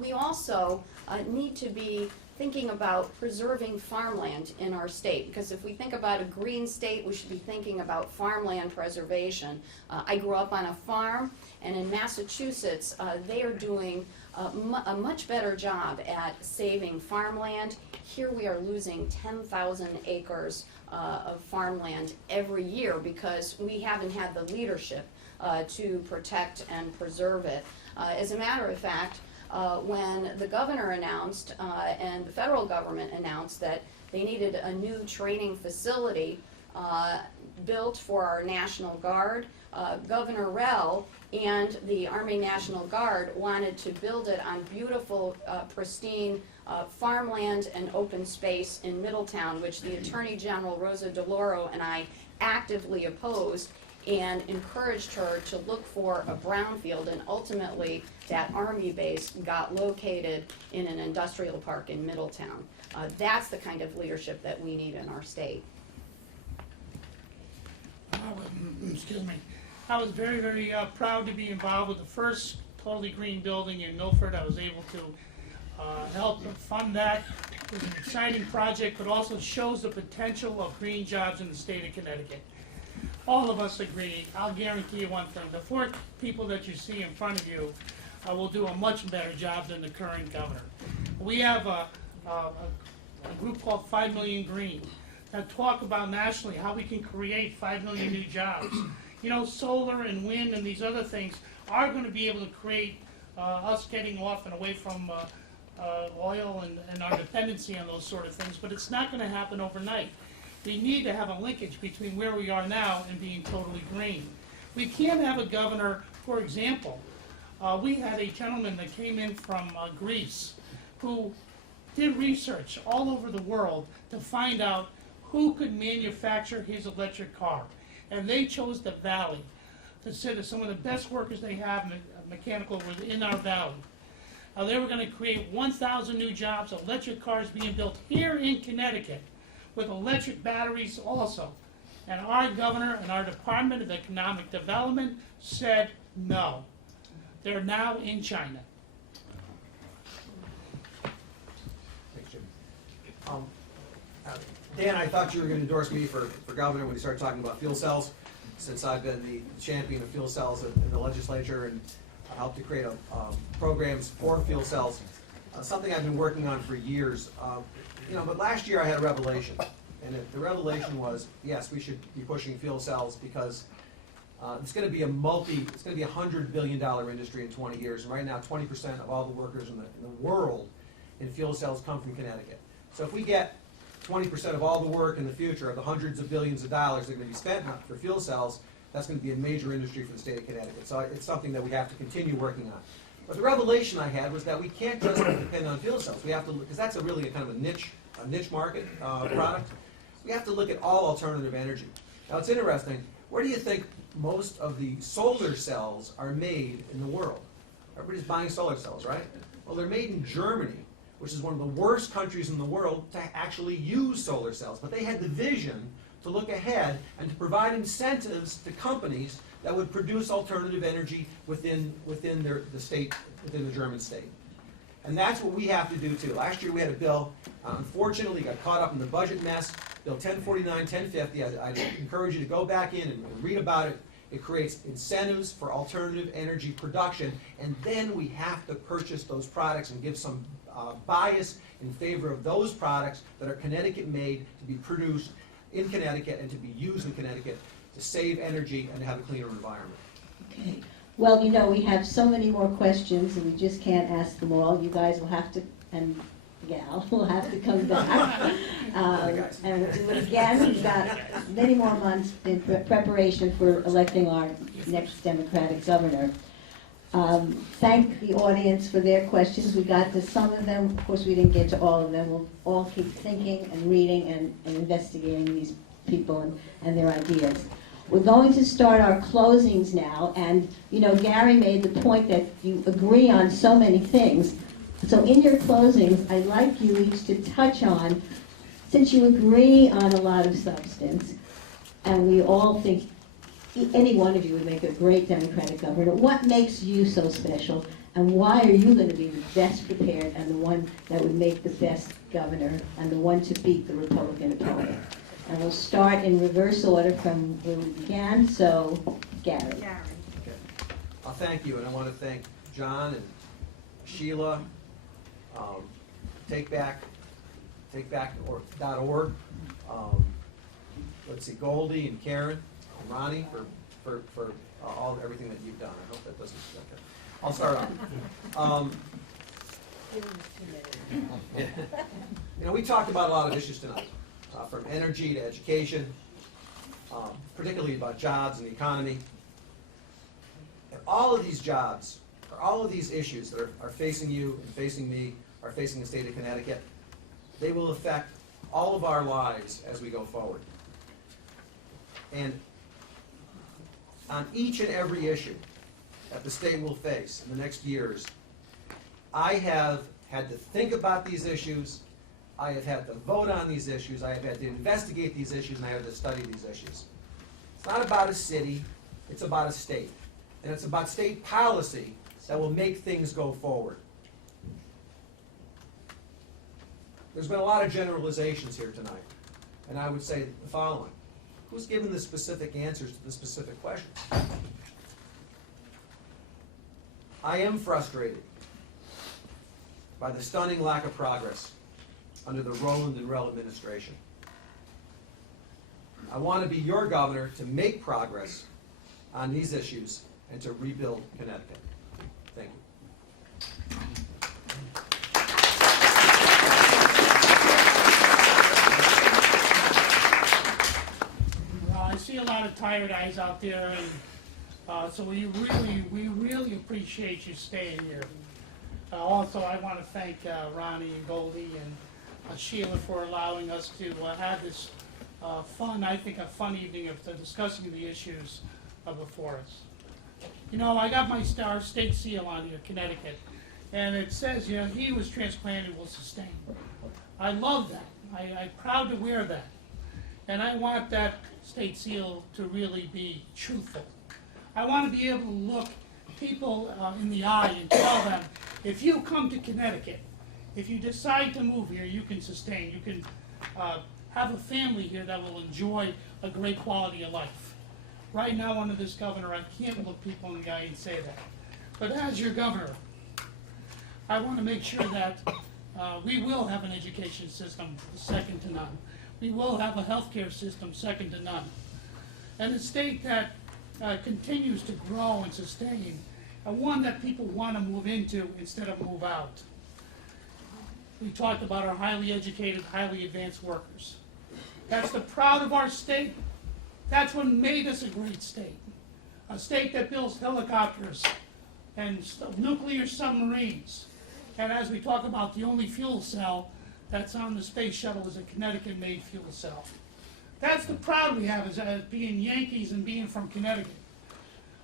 We also need to be thinking about preserving farmland in our state, because if we think about a green state, we should be thinking about farmland preservation. I grew up on a farm, and in Massachusetts, they are doing a much better job at saving farmland. Here we are losing 10,000 acres of farmland every year because we haven't had the leadership to protect and preserve it. As a matter of fact, when the governor announced and the federal government announced that they needed a new training facility built for our National Guard, Governor Rell and the Army National Guard wanted to build it on beautiful, pristine farmland and open space in Middletown, which the Attorney General Rosa DeLauro and I actively opposed. and encouraged her to look for a brownfield, and ultimately that Army base got located in an industrial park in Middletown. That's the kind of leadership that we need in our state. Excuse me. I was very, very proud to be involved with the first totally green building in Milford. I was able to help fund that. It was an exciting project, but also shows the potential of green jobs in the state of Connecticut. All of us agree. I'll guarantee you one thing. The 4 people that you see in front of you will do a much better job than the current governor. We have a group called 5 Million Green that talk about nationally how we can create 5 million new jobs. You know, solar and wind and these other things are going to be able to create us getting off and away from oil and our dependency on those sort of things, but it's not going to happen overnight. We need to have a linkage between where we are now and being totally green. We can't have a governor, for example, we had a gentleman that came in from Greece who did research all over the world to find out who could manufacture his electric car. And they chose the Valley to say that some of the best workers they have mechanical were in our Valley. They were going to create 1,000 new jobs, electric cars being built here in Connecticut with electric batteries also. And our governor and our Department of Economic Development said no. They're now in China. Thanks, Jim. Dan, I thought you were going to endorse me for governor when you started talking about fuel cells, since I've been the champion of fuel cells in the legislature and helped to create programs for fuel cells, something I've been working on for years. But last year I had a revelation, and the revelation was, yes, we should be pushing fuel cells because it's going to be it's going to be $100 billion industry in 20 years, and right now 20% of all the workers in the world in fuel cells come from Connecticut. So if we get 20% of all the work in the future of the hundreds of billions of dollars that are going to be spent for fuel cells, that's going to be a major industry for the state of Connecticut. So it's something that we have to continue working on. But the revelation I had was that we can't just depend on fuel cells. We have to, because that's really a kind of a niche market product. We have to look at all alternative energy. Now it's interesting. Where do you think most of the solar cells are made in the world? Everybody's buying solar cells, right? Well, they're made in Germany, which is one of the worst countries in the world to actually use solar cells. But they had the vision to look ahead and to provide incentives to companies that would produce alternative energy within the state, within the German state. And that's what we have to do too. Last year we had a bill, unfortunately got caught up in the budget mess, Bill 1049, 1050. I encourage you to go back in and read about it. It creates incentives for alternative energy production, and then we have to purchase those products and give some bias in favor of those products that are Connecticut made, to be produced in Connecticut and to be used in Connecticut to save energy and to have a cleaner environment. Okay. Well, we have so many more questions and we just can't ask them all. You guys will have to, and gal will have to come back. And again, we've got many more months in preparation for electing our next Democratic governor. Thank the audience for their questions. We got to some of them. Of course, we didn't get to all of them. We'll all keep thinking and reading and investigating these people and their ideas. We're going to start our closings now, and Gary made the point that you agree on so many things. So in your closings, I'd like you each to touch on, since you agree on a lot of substance, and we all think any one of you would make a great Democratic governor, what makes you so special, and why are you going to be the best prepared and the one that would make the best governor and the one to beat the Republican opponent? And we'll start in reverse order from where we began. So, Gary. Okay. Thank you, and I want to thank John and Sheila, takeback.org, let's see, Goldie and Karen and Ronnie for everything that you've done. I hope that doesn't. Okay. I'll start off. We talked about a lot of issues tonight. From energy to education, particularly about jobs and the economy. And all of these jobs, or all of these issues that are facing you and facing me, are facing the state of Connecticut, they will affect all of our lives as we go forward. And on each and every issue that the state will face in the next years, I have had to think about these issues, I have had to vote on these issues, I have had to investigate these issues, and I have to study these issues. It's not about a city, it's about a state. And it's about state policy that will make things go forward. There's been a lot of generalizations here tonight, and I would say the following. Who's given the specific answers to the specific questions? I am frustrated by the stunning lack of progress under the Rowland and Rell administration. I want to be your governor to make progress on these issues and to rebuild Connecticut. Thank you. I see a lot of tired eyes out there, and so we really appreciate you staying here. Also, I want to thank Ronnie and Goldie and Sheila for allowing us to have this I think a fun evening of discussing the issues before us. You know, I got my state seal on here, Connecticut, and it says, you know, he who was transplanted will sustain. I love that. I'm proud to wear that. And I want that state seal to really be truthful. I want to be able to look people in the eye and tell them, if you come to Connecticut, if you decide to move here, you can sustain. You can have a family here that will enjoy a great quality of life. Right now, under this governor, I can't look people in the eye and say that. But as your governor, I want to make sure that we will have an education system second to none. We will have a healthcare system second to none. And a state that continues to grow and sustain, one that people want to move into instead of move out. We talked about our highly educated, highly advanced workers. That's the proud of our state. That's what made us a great state. A state that builds helicopters and nuclear submarines. And as we talk about, the only fuel cell that's on the space shuttle is a Connecticut-made fuel cell. That's the pride we have as being Yankees and being from Connecticut.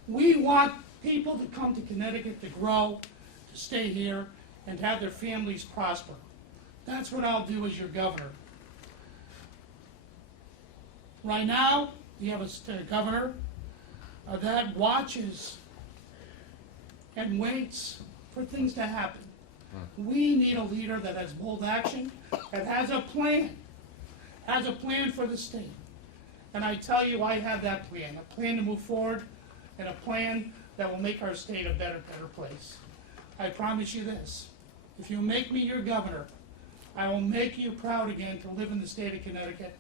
We want people to come to Connecticut to grow, to stay here, and have their families prosper. That's what I'll do as your governor. Right now, we have a governor that watches and waits for things to happen. We need a leader that has bold action, that has a plan for the state. And I tell you, I have that plan, a plan to move forward, and a plan that will make our state a better place. I promise you this, if you make me your governor, I will make you proud again to live in the state of Connecticut,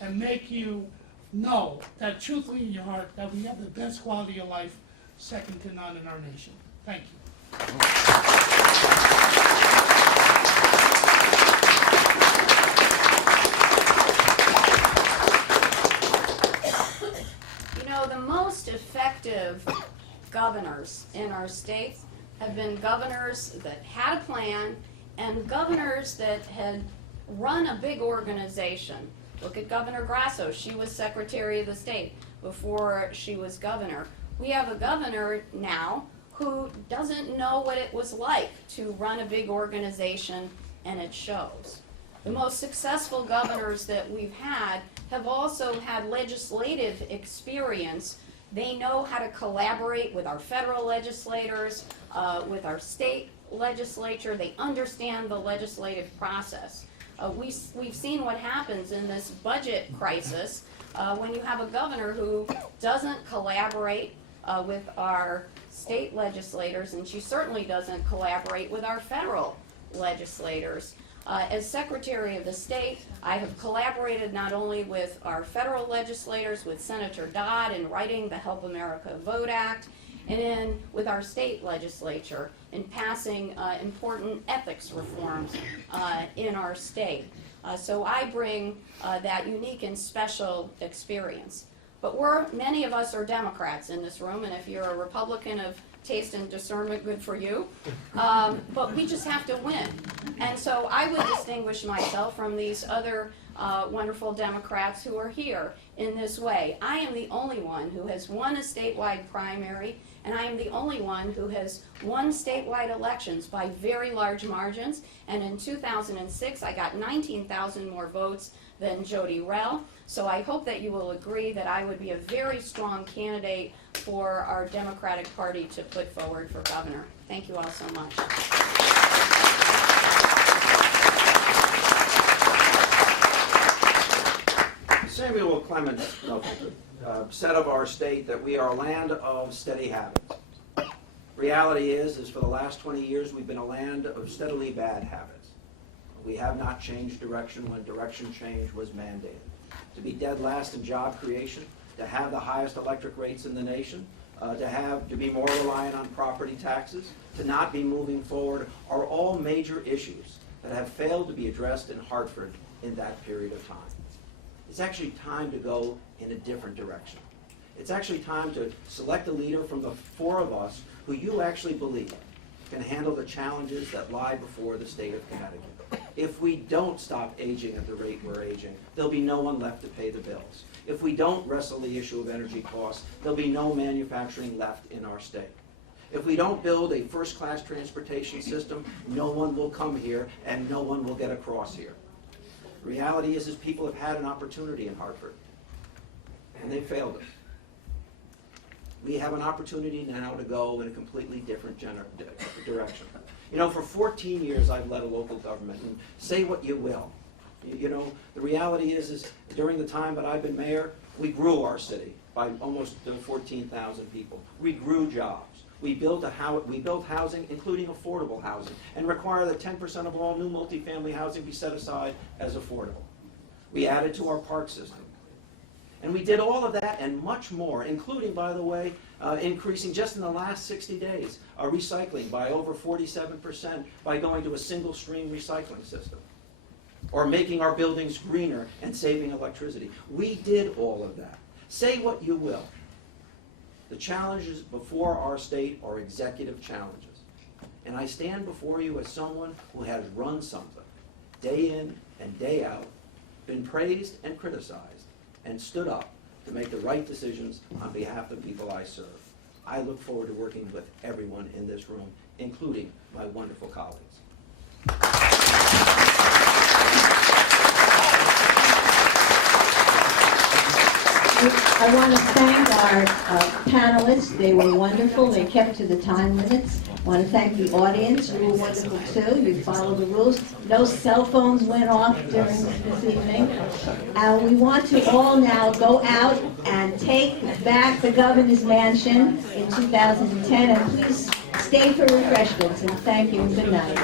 and make you know that truthfully in your heart that we have the best quality of life second to none in our nation. Thank you. You know, the most effective governors in our state have been governors that had a plan and governors that had run a big organization. Look at Governor Grasso. She was Secretary of the State before she was governor. We have a governor now who doesn't know what it was like to run a big organization, and it shows. The most successful governors that we've had have also had legislative experience. They know how to collaborate with our federal legislators, with our state legislature. They understand the legislative process. We've seen what happens in this budget crisis when you have a governor who doesn't collaborate with our state legislators, and she certainly doesn't collaborate with our federal legislators. As Secretary of the State, I have collaborated not only with our federal legislators, with Senator Dodd in writing the Help America Vote Act, and then with our state legislature in passing important ethics reforms in our state. So I bring that unique and special experience. But many of us are Democrats in this room, and if you're a Republican of taste and discernment, good for you. But we just have to win. And so I would distinguish myself from these other wonderful Democrats who are here in this way. I am the only one who has won a statewide primary, and I am the only one who has won statewide elections by very large margins. And in 2006, I got 19,000 more votes than Jody Rell. So I hope that you will agree that I would be a very strong candidate for our Democratic Party to put forward for governor. Thank you all so much. Samuel Clemens said of our state that we are a land of steady habits. Reality is for the last 20 years we've been a land of steadily bad habits. We have not changed direction when direction change was mandated. To be dead last in job creation, to have the highest electric rates in the nation, to be more reliant on property taxes, to not be moving forward are all major issues that have failed to be addressed in Hartford in that period of time. It's actually time to go in a different direction. It's actually time to select a leader from the four of us who you actually believe can handle the challenges that lie before the state of Connecticut. If we don't stop aging at the rate we're aging, there'll be no one left to pay the bills. If we don't wrestle the issue of energy costs, there'll be no manufacturing left in our state. If we don't build a first-class transportation system, no one will come here and no one will get across here. The reality is people have had an opportunity in Hartford, and they failed it. We have an opportunity now to go in a completely different direction. You know, for 14 years I've led a local government, and say what you will. You know, the reality is during the time that I've been mayor, we grew our city by almost 14,000 people. We grew jobs. We built housing, including affordable housing, and require that 10% of all new multifamily housing be set aside as affordable. We added to our park system. And we did all of that and much more, including, by the way, increasing just in the last 60 days our recycling by over 47% by going to a single stream recycling system, or making our buildings greener and saving electricity. We did all of that. Say what you will. The challenges before our state are executive challenges. And I stand before you as someone who has run something, day in and day out, been praised and criticized, and stood up to make the right decisions on behalf of the people I serve. I look forward to working with everyone in this room, including my wonderful colleagues. I want to thank our panelists. They were wonderful. They kept to the time limits. I want to thank the audience. You were wonderful too. You followed the rules. No cell phones went off during this evening. We want to all now go out and take back the governor's mansion in 2010. And please stay for refreshments. And thank you and good night.